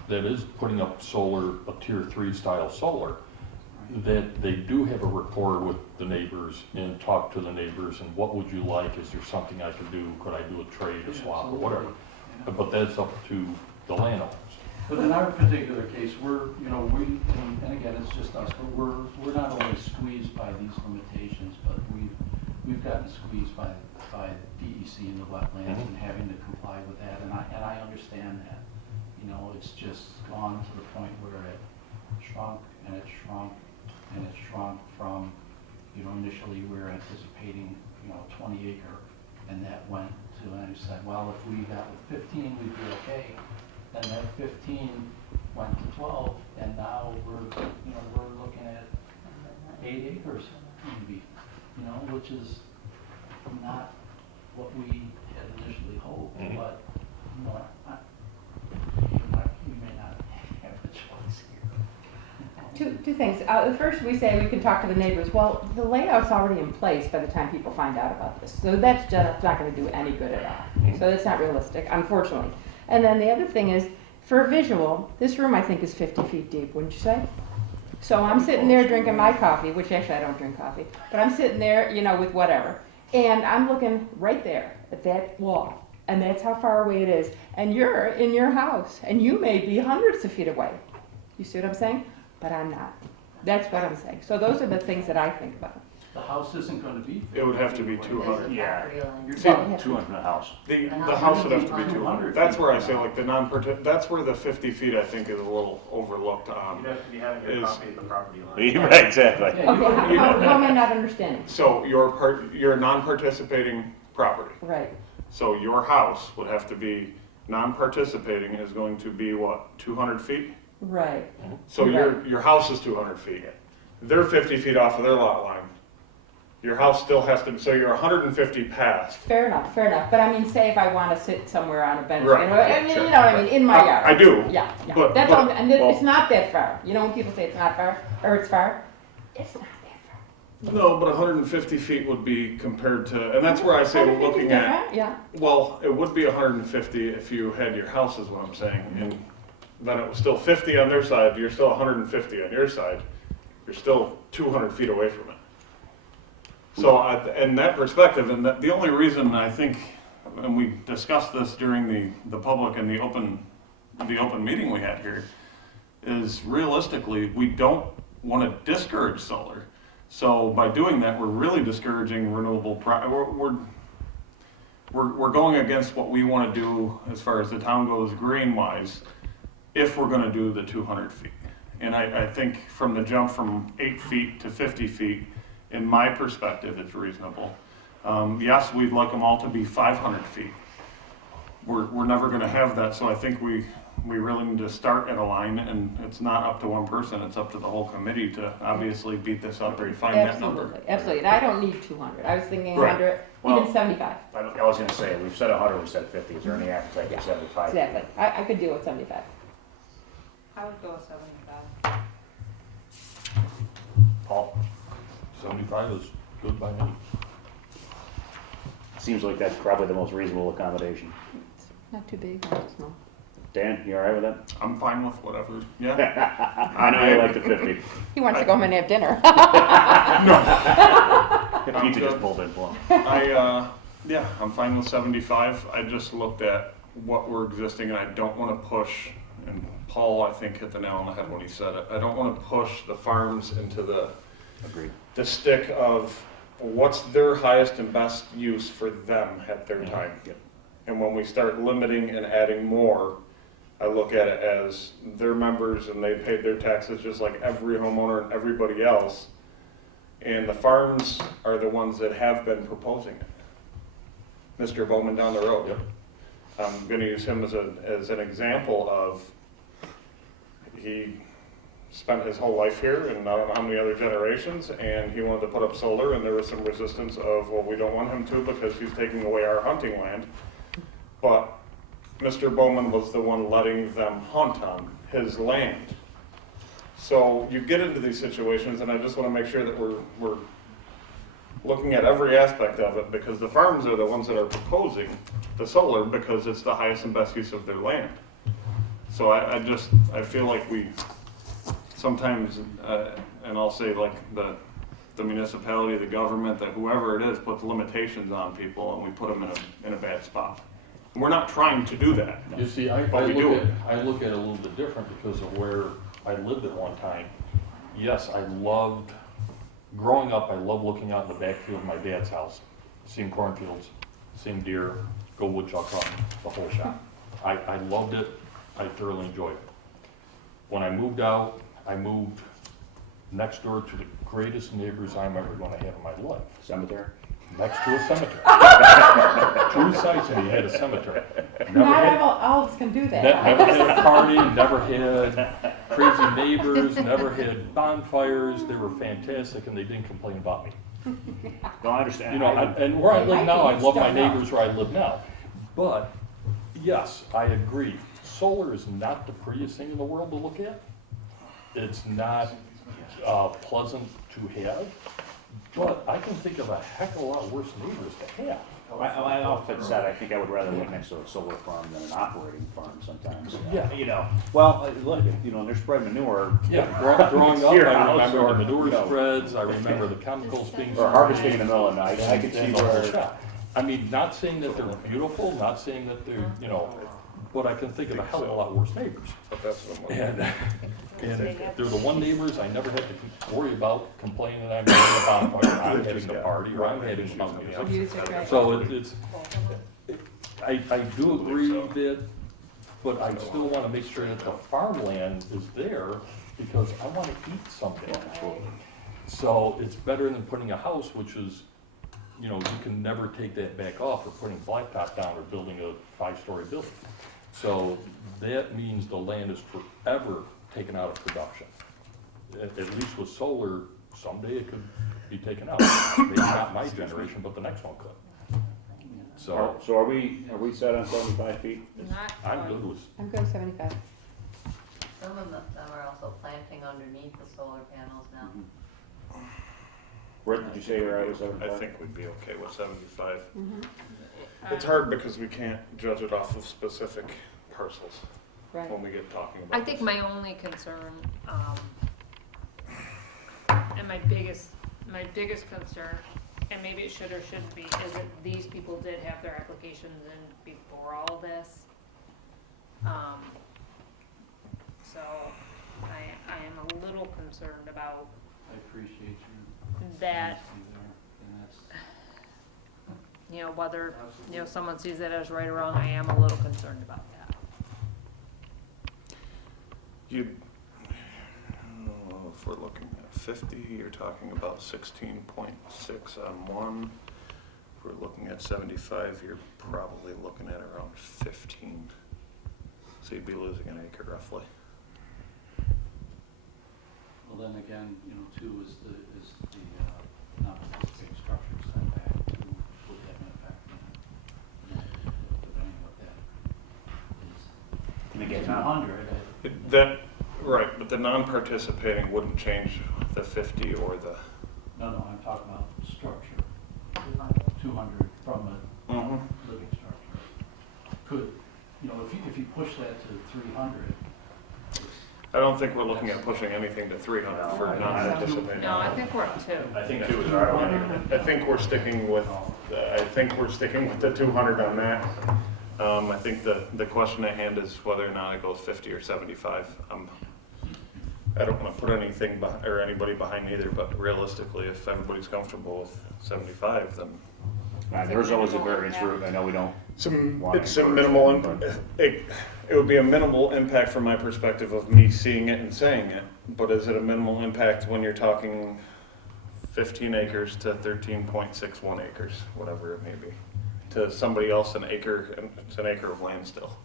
that is putting up solar, a tier 3 style solar, that they do have a rapport with the neighbors and talk to the neighbors and what would you like, is there something I could do, could I do a trade, a swap, or whatever. Yeah. But that's up to the landowners. But in our particular case, we're, you know, and again, it's just us, but we're not only squeezed by these limitations, but we've gotten squeezed by DEC and the wetlands and having to comply with that, and I understand that. You know, it's just gone to the point where it shrunk and it shrunk and it shrunk from, you know, initially we were anticipating, you know, 20 acre, and that went to, and I said, well, if we got with 15, we'd be okay. And that 15 went to 12, and now we're looking at 8 acres maybe, you know, which is not what we had initially hoped, but, you know, we may not have the choice here. Two things. First, we say we can talk to the neighbors. Well, the layout's already in place by the time people find out about this. So that's just not going to do any good at all. So that's not realistic, unfortunately. And then the other thing is, for a visual, this room I think is 50 feet deep, wouldn't you say? So I'm sitting there drinking my coffee, which actually I don't drink coffee, but I'm sitting there, you know, with whatever. And I'm looking right there at that wall. And that's how far away it is. And you're in your house, and you may be hundreds of feet away. You see what I'm saying? But I'm not. That's what I'm saying. So those are the things that I think about. The house isn't going to be. It would have to be 200. There's a Yeah. property line. You're saying 200 in a house. The house would have to be 200. That's where I say like that's where the 50 feet I think is a little overlooked. You'd have to be having your Is- copy of the property line. Right, exactly. Yeah, you Okay, how am I not understanding? So your non-participating property. Right. So your house would have to be, non-participating is going to be what, 200 feet? Right. So Right. your house is 200 feet. They're 50 feet off of their lot line. Your house still has to, so you're 150 past. Fair enough, fair enough. But I mean, say if I want to sit somewhere on a bench, Right, you know, I mean, sure. you know what I mean, in my yard. I do. Yeah, yeah. But- That's but- all, and it's not that far. You know when people say it's not far, or it's far? It's not that far. No, but 150 feet would be compared to, and that's where I say we're 150 looking is at, different, yeah. well, it would be 150 if you had your house is what I'm saying. And then it was still 50 on their side, you're still 150 on your side. You're still 200 feet away from it. So in that perspective, and the only reason I think, and we discussed this during the public and the open meeting we had here, is realistically, we don't want to discourage solar. So by doing that, we're really discouraging renewable, we're going against what we want to do as far as the town goes green-wise, if we're going to do the 200 feet. And I think from the jump from 8 feet to 50 feet, in my perspective, it's reasonable. Yes, we'd like them all to be 500 feet. We're never going to have that, so I think we really need to start at a line, and it's not up to one person, it's up to the whole committee to obviously beat this up and find that number. Absolutely, absolutely. And I don't need 200. I was thinking Right. 100, Well- even 75. I was gonna say, we've said 100, we said 50. Is there any appetite Yeah, for 75? Exactly. I could deal with 75. I would go with 75. Paul, 75 is good by me. seems like that's probably the most reasonable accommodation. It's not too big, not too small. Dan, you all right with that? I'm fine with whatever, yeah. I know you like the 50. He wants to go home and have dinner. Pizza just pulled in for him. Yeah, I'm fine with 75. I just looked at what we're existing, and I don't want to push, and Paul, I think, hit the nail on the head when he said it. I don't want to push the farms into Agreed. the stick of what's their highest and best use for them at their time. Yep. And when we start limiting and adding more, I look at it as their members and they paid their taxes just like every homeowner and everybody else. And the farms are the ones that have been proposing it. Mr. Bowman down the road. Yep. I'm gonna use him as an example of, he spent his whole life here and I don't know how many other generations, and he wanted to put up solar, and there was some resistance of, well, we don't want him to because he's taking away our hunting land. But Mr. Bowman was the one letting them hunt on his land. So you get into these situations, and I just want to make sure that we're looking at every aspect of it, because the farms are the ones that are proposing the solar because it's the highest and best use of their land. So I feel like we sometimes, and I'll say like the municipality, the government, that whoever it is puts limitations on people, and we put them in a bad spot. We're not trying to do that. You see, I But we do look it. at it a little bit different because of where I lived at one time. Yes, I loved, growing up, I loved looking out in the backfield of my dad's house, seeing cornfields, seeing deer, go woodchuck hunting, the whole shop. I loved it, I thoroughly enjoyed it. When I moved out, I moved next door to the greatest neighbors I'm ever gonna have in my life. Cemetery? Next to a cemetery. Two sides of me had a cemetery. Never Not had, all of us can do that. never had a party, never had crazy neighbors, never had bonfires. They were fantastic and they didn't complain about me. No, I understand. You know, and where I live now, I love my Stuff up. neighbors where I live now. But, yes, I agree. Solar is not the prettiest thing in the world to look at. It's not pleasant to have. But I can think of a heck of a lot worse neighbors to have. I often said, I think I would rather live next to a solar farm than an operating farm sometimes. Yeah. You know, well, look, you know, they're spreading manure. Yeah, growing up, Your I house remember or, the manure you know, spreads, I remember the chemicals being. Or harvesting in the middle of the night, I could see And the whole where, shop. I mean, not saying that they're beautiful, not saying that they're, you know, but I can think of a hell of a lot worse neighbors. But that's what I'm And they're the one neighbors I never had to worry about complaining that I'm having a bonfire, I'm having a party, or I'm having some music. Music, right. So I do agree that, but I still wanna make sure that the farmland is there, because I wanna eat something. So it's better than putting a house, which is, you know, you can never take that back off, or putting blacktop down, or building a 5-story building. So that means the land is forever taken out of production. At least with solar, someday it could be taken out. Maybe not my generation, but the next one could. So so are we set on 75 feet? Not I'm quite. good with, I'm good with 75. Some of them are also planting underneath the solar panels now. Brett, did you say you're at I 75? think we'd be okay with 75. Mhm. It's hard because we can't judge it off of specific parcels Right. when we get talking about I think this. my only concern, and my biggest concern, and maybe it should or shouldn't be, is that these people did have their applications in before all this. So I am a little concerned about I appreciate you. that, honesty there, and that's you know, whether, you know, someone sees that as right or wrong, I am a little concerned about that. If we're looking at 50, you're talking about 16.6 on one. If we're looking at 75, you're probably looking at around 15. So you'd be losing an acre roughly. Well, then again, you know, too, is the non-participating structure setback too, would have an effect on it. Depending on what that And is. again, 200, Right, but the non-participating wouldn't change the 50 or the. no, I'm talking about structure, 200 from a living structure. Could, you know, if you push that to 300, I don't think we're looking at pushing anything to 300 for non-participating. No, I think we're at 2. I think 2 is our limit. I think we're sticking with the 200 on that. I think the question at hand is whether or not it goes 50 or 75. I don't want to put anything or anybody behind either, but realistically, if everybody's comfortable with 75, then There's always a variance route, I know we don't. it's a encourage minimal. that, It would be a minimal impact from my perspective of me seeing it and saying it. But is it a minimal impact when you're talking 15 acres to 13.61 acres, whatever it may be, to somebody else an acre? And it's an acre of land still.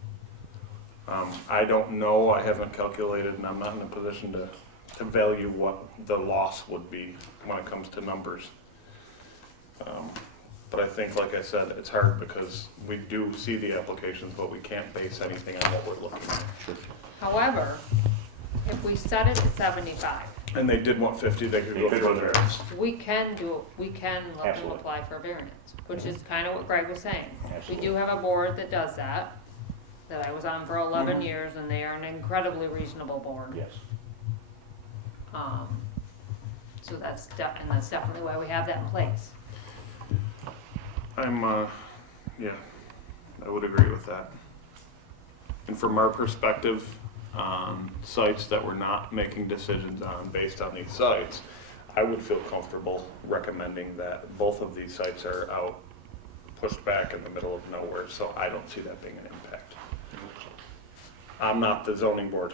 I don't know. I haven't calculated, and I'm not in a position to value what the loss would be when it comes to numbers. But I think, like I said, it's hard because we do see the applications, but we can't base anything on what we're looking at. However, if we set it at 75, And they did want 50, they could They go could go further. there. we can let them Absolutely. apply for a variance, which is kind of what Greg was saying. We Absolutely. do have a board that does that I was on for 11 years, and they are an incredibly reasonable board. Yes. So that's definitely why we have that in place. I'm, yeah, I would agree with that. And from our perspective, on sites that we're not making decisions on based on these sites, I would feel comfortable recommending that both of these sites are out, pushed back in the middle of nowhere, so I don't see that being an impact. I'm not the zoning board,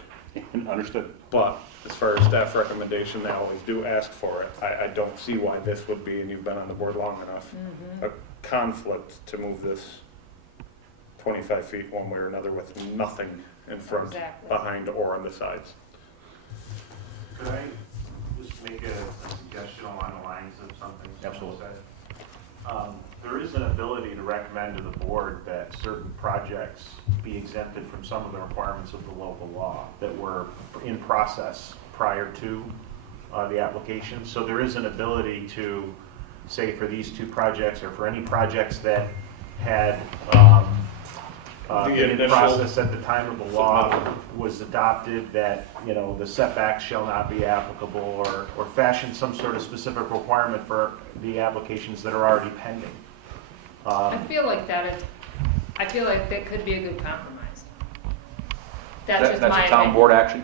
Understood. but as far as staff recommendation, they always do ask for it. I don't see why this would be, and you've been on the board long enough, a conflict to move this 25 feet one way or another with nothing in front, Exactly. behind, or on the sides. Could I just make a suggestion along the lines of something someone Absolutely. said? There is an ability to recommend to the board that certain projects be exempted from some of the requirements of the local law that were in process prior to the application. So there is an ability to, say for these two projects, or for any projects that had been in initial- process at the time of the law was adopted, that, you know, the setbacks shall not be applicable, or fashion some sort of specific requirement for the applications that are already pending. I feel like that could be a good compromise. That's just my That's a opinion. town board action?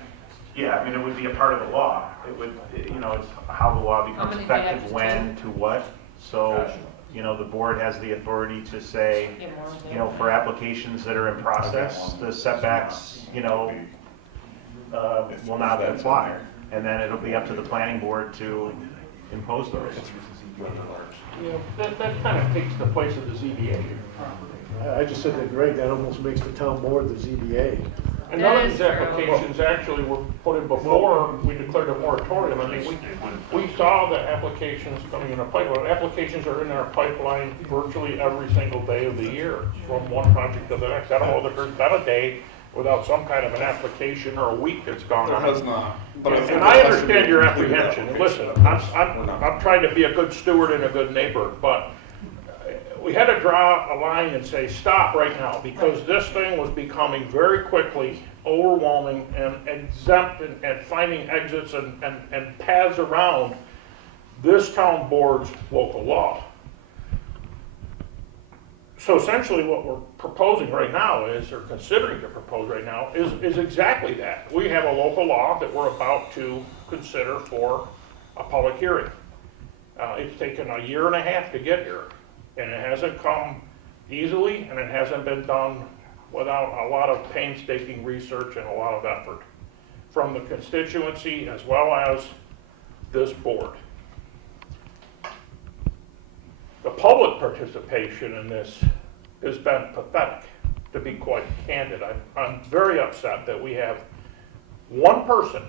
Yeah, I mean, it would be a part of the law. It would, you know, it's how the law becomes many do you have effective, to when, to what. So, you know, the board has the authority to say, Yeah, more than you know, for applications that are in process, the setbacks, you know, will not apply. And then it'll be up to the planning board to impose those. Yeah, that kind of takes the place of the ZBA. I just said that, Greg, that almost makes the town board the ZBA. And none of That these is true. applications actually were put in before we declared a moratorium. I mean, we saw the applications coming in our pipeline. Applications are in our pipeline virtually every single day of the year, from one project to the next. I don't know that there's been a day without some kind of an application or a week that's gone on. There has not. But I think And that I has to understand be your included apprehension. application. Listen, We're not. I'm trying to be a good steward and a good neighbor, but we had to draw a line and say, stop right now, because this thing was becoming very quickly overwhelming and exempt, and finding exits and paths around this town board's local law. So essentially what we're proposing right now is, or considering to propose right now, is exactly that. We have a local law that we're about to consider for a public hearing. It's taken a year and a half to get here, and it hasn't come easily, and it hasn't been done without a lot of painstaking research and a lot of effort from the constituency as well as this board. The public participation in this has been pathetic, to be quite candid. I'm very upset that we have one person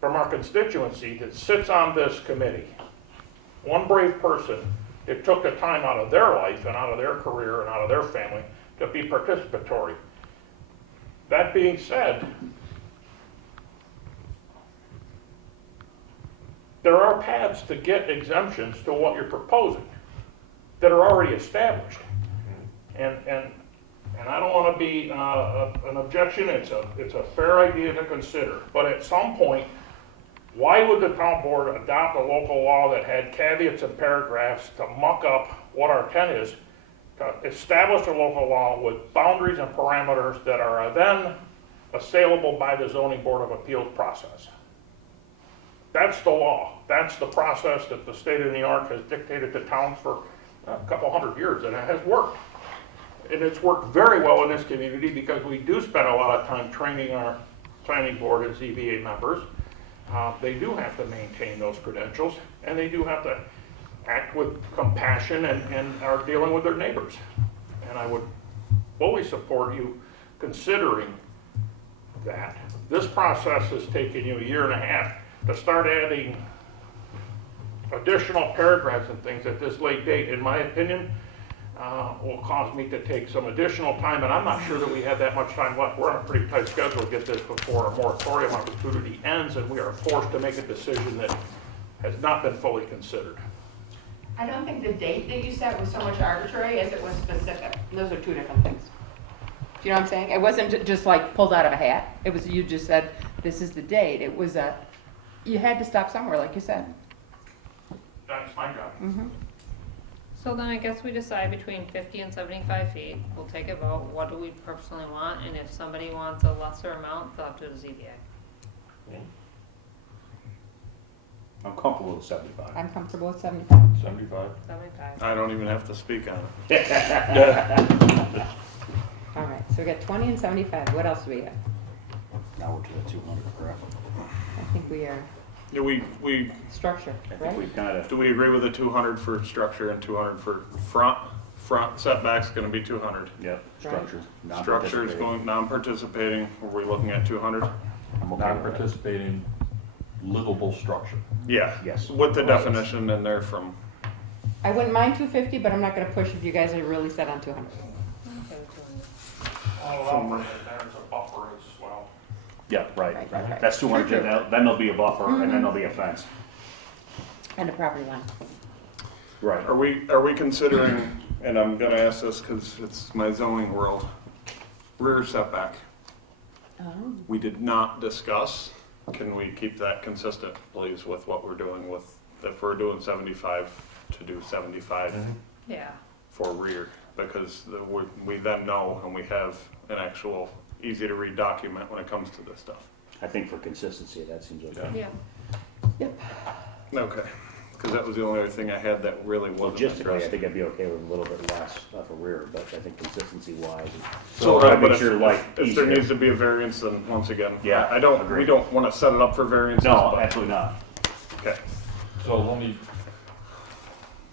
from our constituency that sits on this committee, one brave person that took the time out of their life and out of their career and out of their family to be participatory. That being said, there are paths to get exemptions to what you're proposing that are already established. And I don't want to be an objection, it's a fair idea to consider. But at some point, why would the town board adopt a local law that had caveats and paragraphs to muck up what our intent is, to establish a local law with boundaries and parameters that are then assailable by the zoning board of appeals process? That's the law. That's the process that the state of New York has dictated to towns for a couple hundred years, and it has worked. And it's worked very well in this community because we do spend a lot of time training our planning board and ZBA members. They do have to maintain those credentials, and they do have to act with compassion and are dealing with their neighbors. And I would fully support you considering that. This process has taken you a year and a half. To start adding additional paragraphs and things at this late date, in my opinion, will cause me to take some additional time, and I'm not sure that we have that much time left. We're on a pretty tight schedule to get this before our moratorium opportunity ends, and we are forced to make a decision that has not been fully considered. I don't think the date that you set was so much arbitrary as it was specific. Those are two different things. Do you know what I'm saying? It wasn't just like pulled out of a hat. It was, you just said, this is the date. It was you had to stop somewhere, like you said. That's my job. So then I guess we decide between 50 and 75 feet. We'll take a vote. What do we personally want? And if somebody wants a lesser amount, they'll have to do the ZBA. I'm comfortable with 75. I'm comfortable with 75. 75? 75. I don't even have to speak on it. All right, so we got 20 and 75. What else do we have? Now we're to the 200, correct? I think we are Yeah, we, structure, I think right? we've kind of, do we agree with the 200 for structure and 200 for front? Front setback's gonna be 200. yep, structure. Structure is going, non-participating, are we looking at 200? I'm okay with that. Non-participating livable structure. Yeah. Yes. With the definition in there from, I wouldn't mind 250, but I'm not gonna push if you guys are really set on 200. Okay, 200. I'll offer that there's a buffer as well. Yeah, right. Right. That's 200, then there'll be a buffer, and then there'll be a fence. And a property line. Right. are we considering, and I'm gonna ask this because it's my zoning world, rear setback? Oh. We did not discuss. Can we keep that consistent, please, with what we're doing with, if we're doing 75, to do 75 Yeah. for rear? Because we then know, and we have an actual easy to read document when it comes to this stuff. I think for consistency, that seems okay. Yeah. Okay, because that was the only other thing I had that really wasn't Logistically, I addressed. think I'd be okay with a little bit less for rear, but I think consistency wise. So, I'd but make sure life if there easier. needs to be a variance, then once again, Yeah, I don't, agreed. we don't want to set it up for variances. No, but- absolutely not. Okay, So let me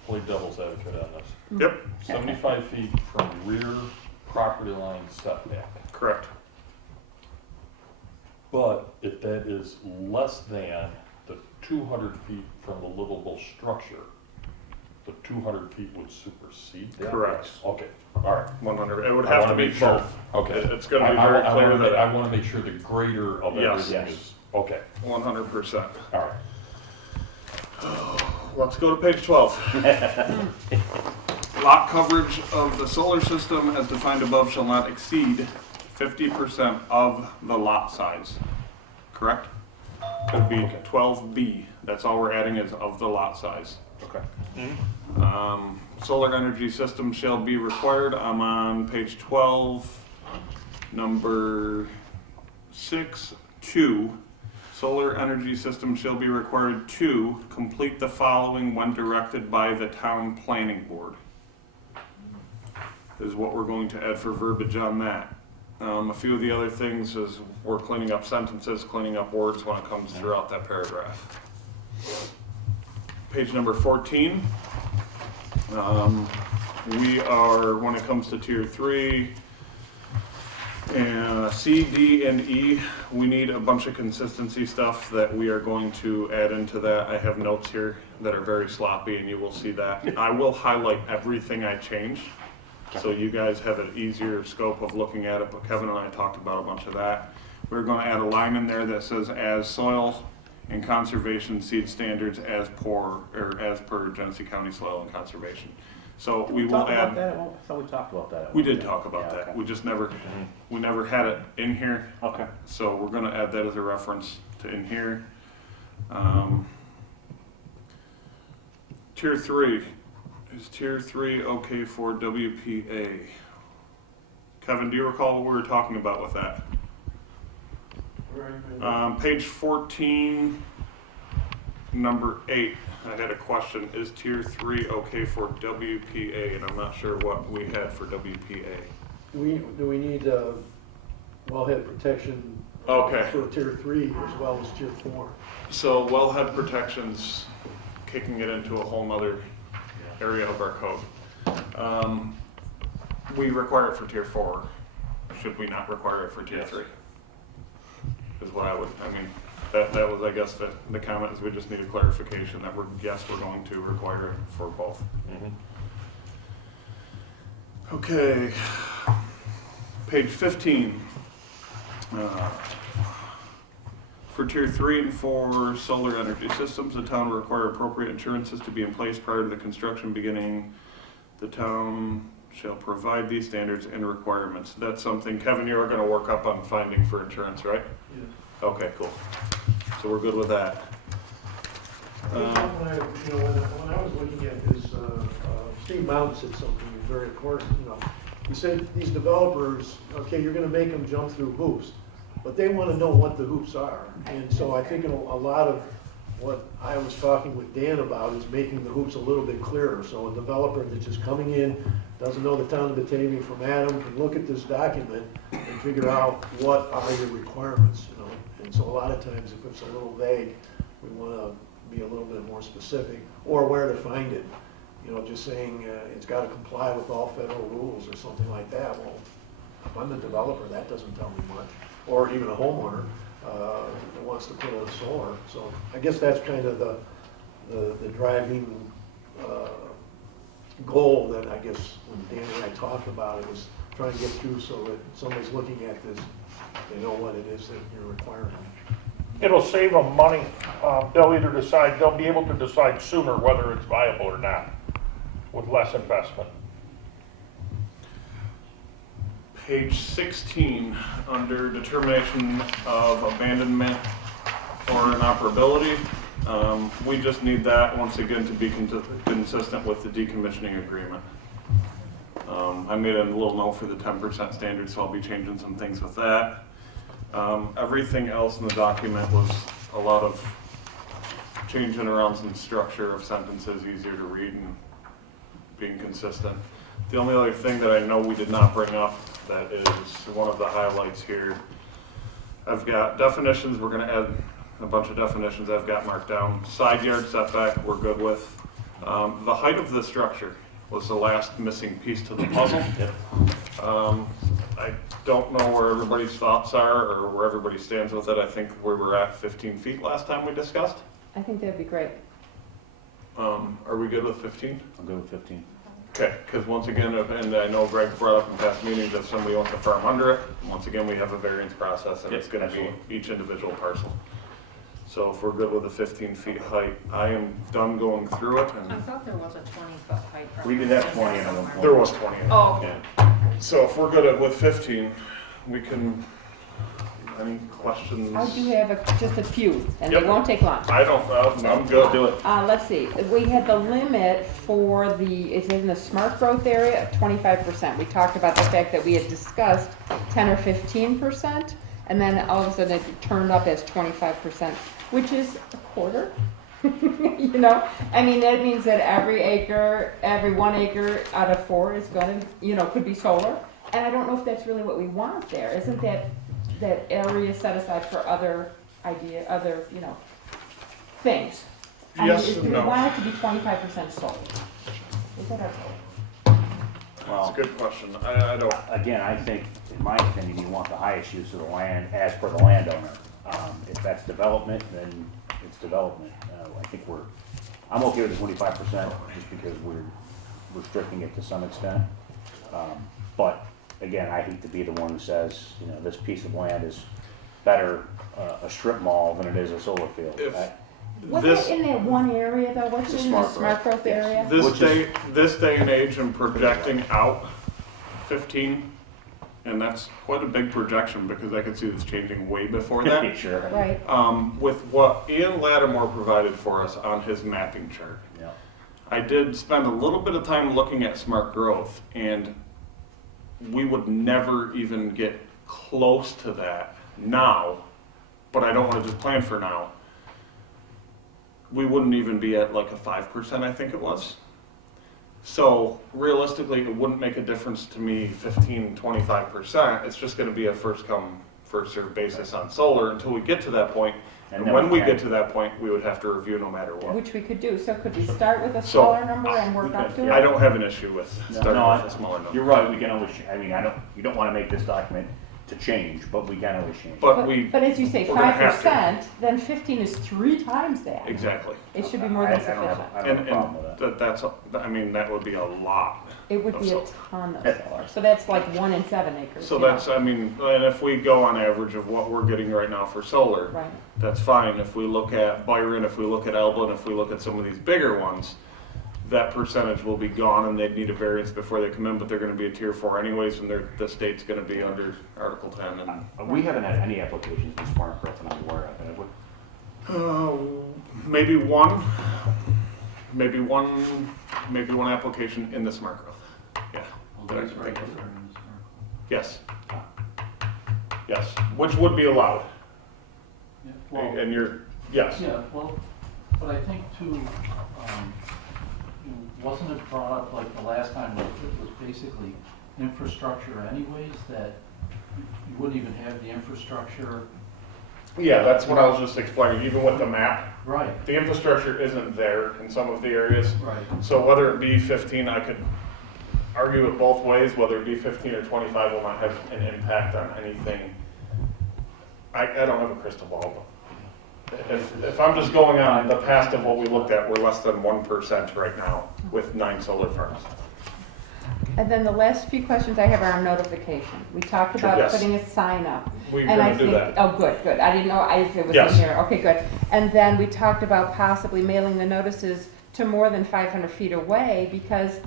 play devil's advocate on this. yep, 75 feet from rear property line setback. correct. But if that is less than the 200 feet from the livable structure, the 200 feet would supersede that? Correct. Okay, all right. 100, it would I have wanna to be make sure. both. Okay. It's going to be very clear I that, want to make sure the greater of Yes. everything Yes. is, okay, 100%. all right. Let's go to page 12. Lot coverage of the solar system as defined above shall not exceed 50% of the lot size. Correct? Could be 12B. That's all we're adding is of the lot size. Okay. Solar energy system shall be required. I'm on page 12, number 6.2. Solar energy system shall be required to complete the following when directed by the town planning board. Is what we're going to add for verbiage on that. A few of the other things is we're cleaning up sentences, cleaning up words when it comes throughout that paragraph. Page number 14. We are, when it comes to tier 3, and C, D, and E, we need a bunch of consistency stuff that we are going to add into that. I have notes here that are very sloppy, and you will see that. I will highlight everything I changed, so you guys have an easier scope of looking at it, but Kevin and I talked about a bunch of that. We're gonna add a line in there that says, as soil and conservation seed standards as per Genesee County Soil and Conservation. So we will Talk about add. that? I thought we talked about that. We did talk about Yeah, that. okay. We just never, we never had it in here, Okay. so we're gonna add that as a reference to in here. Tier 3, is tier 3 okay for WPA? Kevin, do you recall what we were talking about with that? Page 14, number 8, I had a question, is tier 3 okay for WPA? And I'm not sure what we had for WPA. Do we need wellhead protection Okay. for tier 3 as well as tier 4? So wellhead protection's kicking it into a whole nother area of our code. We require it for tier 4. Should we not require it for tier 3? Is what I mean, that was, I guess, the comment is we just need a clarification that we're going to require it for both. Okay, page 15. For tier 3 and 4 solar energy systems, the town will require appropriate insurances to be in place prior to the construction beginning. The town shall provide these standards and requirements. That's something, Kevin, you are going to work up on finding for insurance, right? Yes. Okay, cool. So we're good with that. When I was looking at this Steve Mountain said something very important, you know. He said, these developers, okay, you're gonna make them jump through hoops, but they wanna know what the hoops are. And so I think a lot of what I was talking with Dan about is making the hoops a little bit clearer. So a developer that's just coming in, doesn't know the town of Batavia from Adam, can look at this document and figure out what are your requirements, you know. And so a lot of times if it's a little vague, we wanna be a little bit more specific, or where to find it. You know, just saying it's got to comply with all federal rules or something like that. Well, if I'm the developer, that doesn't tell me much. Or even a homeowner that wants to put in solar. So I guess that's kind of the driving goal that I guess when Dan and I talked about it was trying to get through so that somebody's looking at this, they know what it is that you're requiring. It'll save them money. They'll either decide, they'll be able to decide sooner whether it's viable or not, with less investment. Page 16, under determination of abandonment or inoperability, we just need that once again to be consistent with the decommissioning agreement. I made a little note for the 10% standard, so I'll be changing some things with that. Everything else in the document was a lot of changing around some structure of sentences, easier to read and being consistent. The only other thing that I know we did not bring up that is one of the highlights here, I've got definitions. We're going to add a bunch of definitions I've got marked down. Side yard setback, we're good with. The height of the structure was the last missing piece to the puzzle. I don't know where everybody's thoughts are or where everybody stands with it. I think we were at 15 feet last time we discussed. I think that'd be great. Are we good with 15? I'll go with 15. Okay, because once again, and I know Greg brought up in past meetings, if somebody wants to farm under it, once again, we have a variance process and it's going to be each individual parcel. So if we're good with the 15 feet height, I am done going through it. I And thought there was a 20-foot height. We did have 20 in one point. there was 20. Oh, okay. So if we're good with 15, we can, any questions? I do have just a few, and Yep. they won't take long. I don't, I'm good. Do it. Let's see, we had the limit for the, it's in the smart growth area of 25%. We talked about the fact that we had discussed 10 or 15%, and then all of a sudden it turned up as 25%, which is a quarter. You know, I mean, that means that every acre, every 1 acre out of 4 is gonna, you know, could be solar. And I don't know if that's really what we want there. Isn't that area set aside for other you know, things? Yes I mean, and we no. want it to be 25% solar. Is that our goal? That's Well, a good question. I don't, again, I think, in my opinion, you want the highest use of the land as per the landowner. If that's development, then it's development. I think I'm okay with the 25% just because we're restricting it to some extent. But again, I hate to be the one who says, you know, this piece of land is better a strip mall than it is a solar field. If- What's This- that in that one area though? What's The in the smart smart growth, growth area? this day and age and projecting out 15, and that's quite a big projection because I could see this changing way before that. Sure. Right, With what Ian Lattimore provided for us on his mapping chart, Yeah. I did spend a little bit of time looking at smart growth, and we would never even get close to that now, but I don't want to just plan for now. We wouldn't even be at like a 5%, I think it was. So realistically, it wouldn't make a difference to me 15, 25%. It's just going to be a first come, first served basis on solar until we get to that point. And then when we can- get to that point, we would have to review no matter what. which we could do. So could we start with a So, smaller number and work up to it? I don't have an issue with starting No, with a smaller number. You're right, we can always, you don't want to make this document to change, but we can always change. But we, But as you say, we're gonna have to. 5%, then 15 is 3 times that. Exactly. It should be more than I don't have sufficient. I don't have a And problem with that. that's, I mean, that would be a lot. It would of be a solar. ton of solar. So that's like 1 in 7 acres. So you know. that's, I mean, and if we go on average of what we're getting right now for solar, Right. that's fine. If we look at Byron, if we look at Elba, and if we look at some of these bigger ones, that percentage will be gone and they'd need a variance before they come in, but they're gonna be a tier 4 anyways, and the state's gonna be under Article 10. And We haven't had any applications in smart growth that I'm aware of, have we? maybe one maybe one application in the smart growth. Yeah. Well, that I these can right think of. there in this article. Yes. Yes, which would be allowed. Yeah, well, And you're, yes. yeah, well, but I think too, wasn't it brought up like the last time, that it was basically infrastructure anyways, that you wouldn't even have the infrastructure? Yeah, that's what I was just explaining, even with the map. Right, The infrastructure isn't there in some of the areas. right. So whether it be 15, I could argue it both ways, whether it be 15 or 25 will not have an impact on anything. I don't have a crystal ball, but if I'm just going on the past of what we looked at, we're less than 1% right now with 9 solar farms. And then the last few questions I have are on notification. We talked about Yes. putting a sign up. We're And I gonna do think, that. oh, good, good. I didn't know if it was in Yes. here. Okay, good. And then we talked about possibly mailing the notices to more than 500 feet away, because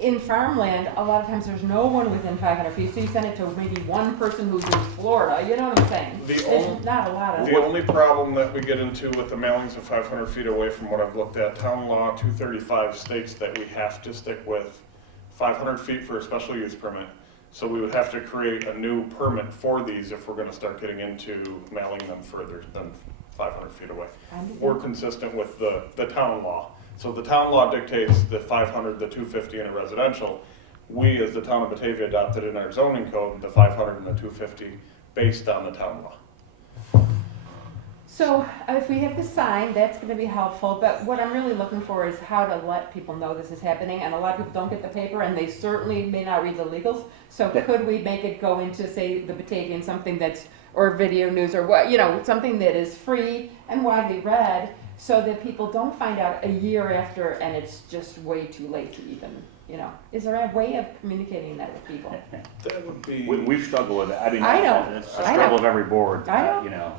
in farmland, a lot of times there's no one within 500 feet, so you send it to maybe one person who's in Florida, you know what I'm saying? There's not a lot of. The only problem that we get into with the mailings of 500 feet away from what I've looked at, town law 235 states that we have to stick with 500 feet for a special use permit. So we would have to create a new permit for these if we're gonna start getting into mailing them further than 500 feet away. We're consistent with the town law. So the town law dictates the 500, the 250 in a residential. We, as the town of Batavia, adopted in our zoning code, the 500 and the 250 based on the town law. So if we have the sign, that's gonna be helpful, but what I'm really looking for is how to let people know this is happening, and a lot of people don't get the paper, and they certainly may not read the legals, so could we make it go into, say, the Batavian, something that's, or video news, or what, you know, something that is free and widely read, so that people don't find out a year after, and it's just way too late to even, you know, is there a way of communicating that with people? That would be. We've struggled with it. I mean, I know. it's a I struggle know. of every board. I know. You know,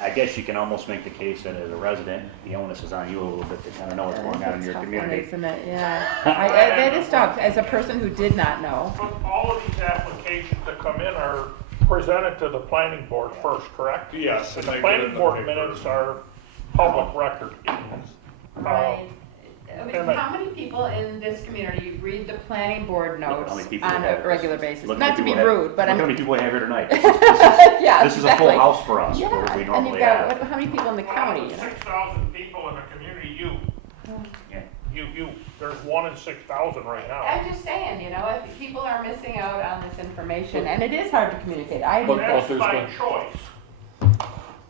I guess you can almost make the case that as a resident, the onus is on you a little bit to kind of know what's going on in It's your tough one, community. isn't it? Yeah, that is tough, as a person who did not know. But all of these applications that come in are presented to the planning board first, correct? Yes. And and the I get it planning in the board paper. minutes are public record. Right. I mean, and I- how many people in this community read the planning board Look notes how many people on we have. a regular basis? Look how Not to many be people we have. rude, but Look I'm. how many people we have here tonight. Yeah, This is a full exactly. house for us, Yeah, for what we and normally you've got, have. how many people in the county, you know? 6,000 people in the community, Yeah. there's 1 in 6,000 right now. I'm just saying, you know, if people are missing out on this information, and it is hard to communicate, I But do. That's there's by been- choice.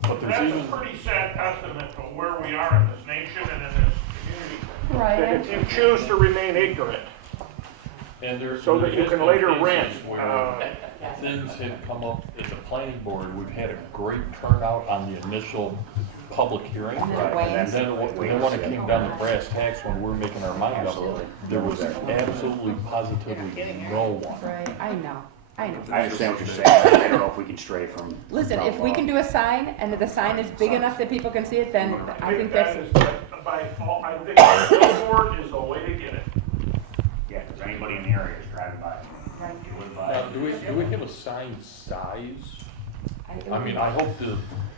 But there's That's a even, pretty sad testament to where we are in this nation and in this community. Right, If you choose to remain ignorant, and there's. so that you can later rant. Things had come up at the planning board, we've had a great turnout on the initial public hearing. And then it Right, wanes. And then when it came down to brass tacks, when we're making our mind up, Absolutely. there was absolutely positively no one. Right, I know. I understand what you're saying. I don't know if we can stray from. Listen, if we can do a sign, and the sign is big enough that people can see it, then I think that that's, is, by all, I think the billboard is the way to get it. Yeah, because anybody in the area is driving by. Right. If you live by. Now, do we have a sign size? I mean, I I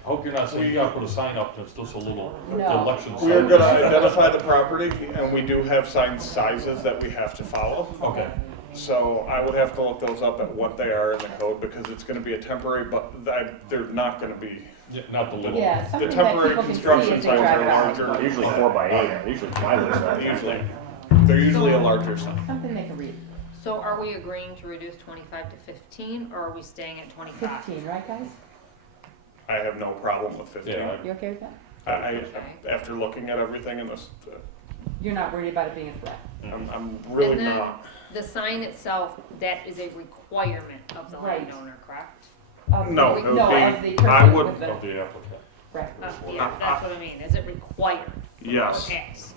hope you're not saying you gotta put a sign up that's just a little No. election. We are sign. gonna identify the property, and we do have sign sizes that we have to follow. Okay. So I would have to look those up at what they are in the code, because it's gonna be a temporary, but they're not gonna be. Yeah, not the little. Yeah, The something that temporary people can see construction as they signs drive are around. larger. Usually 4x8, usually plywood. They're usually a larger sign. Something they can read. So are we agreeing to reduce 25 to 15, or are we staying at 25? 15, right, guys? I have no problem with 15. Yeah, You okay with that? After looking at everything in this, You're not worried about it being a threat? I'm really And then not. The sign itself, that is a requirement of the Right. landowner, correct? Of the- No, it would No, be- of the I person would- with the, Of the applicant. right. Yeah, that's what I mean. Is it required Yes. or asked?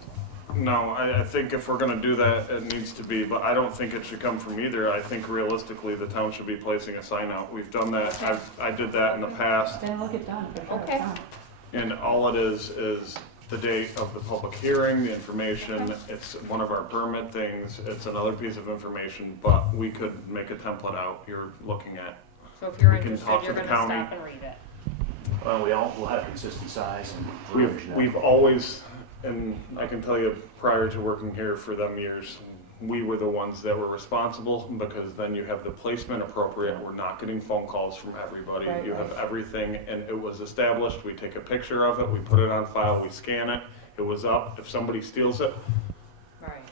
No, I think if we're gonna do that, it needs to be, but I don't think it should come from either. I think realistically, the town should be placing a sign out. We've done that. I did that in the past. Then look it done, for sure. Okay. Done. And all it is the date of the public hearing, the information. It's one of our permit things. It's another piece of information, but we could make a template out you're looking at. So if you're We can talk interested, to you're the gonna county. stop and read it. Well, we'll have consistent size and verbiage now. We've always, And I can tell you, prior to working here for them years, we were the ones that were responsible, because then you have the placement appropriate, we're not getting phone calls from everybody. Right, You have right. everything, and it was established, we take a picture of it, we put it on file, we scan it, it was up. If somebody steals it,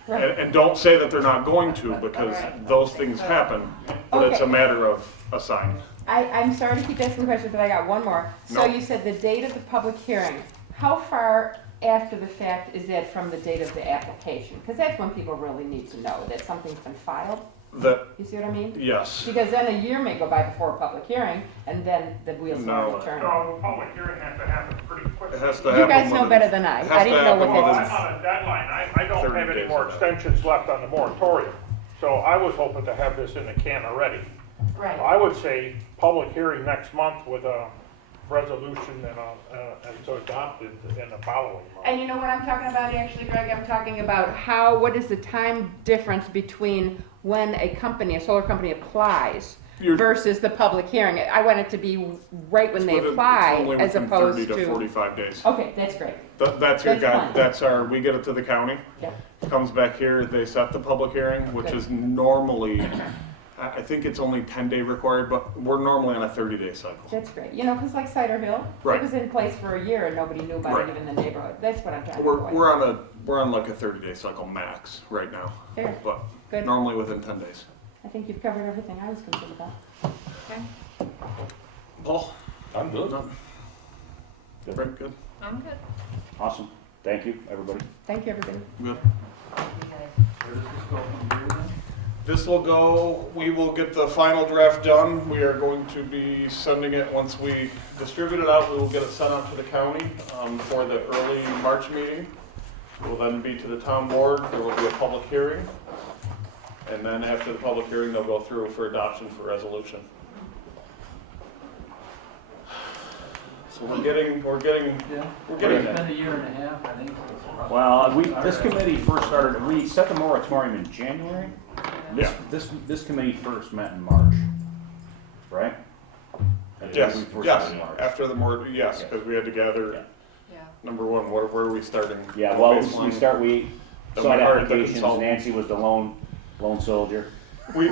Right. and don't say that they're not going to, because Right. those things happen, but it's a Okay. matter of a sign. I'm sorry to keep asking questions, but I got one more. So No. you said the date of the public hearing. How far after the fact is that from the date of the application? Because that's when people really need to know that something's been filed. That, You see what I mean? yes, Because then a year may go by before a public hearing, and then the wheels No. will turn. No, public hearing has to happen pretty it quickly. has to You happen. guys know within- better than I. it has I to didn't know what happen Well, that within- I'm on a deadline, I don't 30 have any days more of that. extensions left on the moratorium, so I was hoping to have this in the can already. Right. I would say public hearing next month with a resolution and so adopted in the following month. And you know what I'm talking about, actually, Greg? I'm talking about what is the time difference between when a solar company applies You're- versus the public hearing? I want it to be right when they It's apply, only as within opposed 30 to to. 45 days. Okay, that's great. That's your That's guy, fine. that's our, we get it to the county, Yeah. comes back here, they set the public hearing, which Good. is normally, I think it's only 10-day required, but we're normally on a 30-day cycle. That's great. You know, because like Cider Hill, Right. it was in place for a year and nobody knew about it Right. even in the neighborhood. That's what I'm trying to We're, avoid. we're on like a 30-day cycle max right now, Fair. but Good. normally within 10 days. I think you've covered everything I was concerned about. Okay, Paul? I'm good. None? Right, good, I'm good. Awesome. Thank you, everybody. Thank you, everybody. good. You guys. Where does this go from here then? This will go, we will get the final draft done. We are going to be sending it, once we distribute it out, we will get it sent out to the county for the early March meeting. It will then be to the town board, there will be a public hearing. And then after the public hearing, they'll go through for adoption for resolution. So we're getting Yeah. We're getting It's there. been a year and a half, I think. Well, this committee first started, we set the moratorium in January. Yeah. This committee first met in March, right? That's when Yes, we first yes, started in March. after the more, yes, because we had to gather, Yeah. Yeah. number one, where are we starting? Yeah, well, we Baseline. sought Then we hired the applications, consultant. Nancy was the lone soldier. We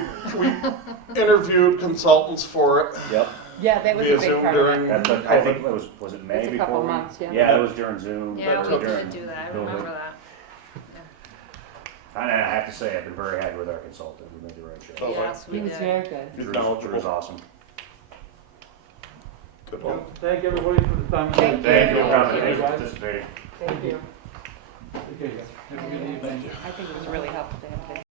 interviewed consultants for it. Yep. Yeah, that was Via a big Zoom part of during- it. That's what, I think it was it May It's a before couple we? months, yeah. Yeah, it was during Zoom. Yeah, or we during- did do that, I during- remember that. And I have to say, I've been very happy with our consultant, we made the right choice. Oh, Yes, He we was did. very good. He's Drew knowledgeable. was awesome. Good one. Thank everybody for the time. Thank Thank you you. for coming, thank you for participating. Thank you. Okay, have a good evening. I think it was really helpful to have this.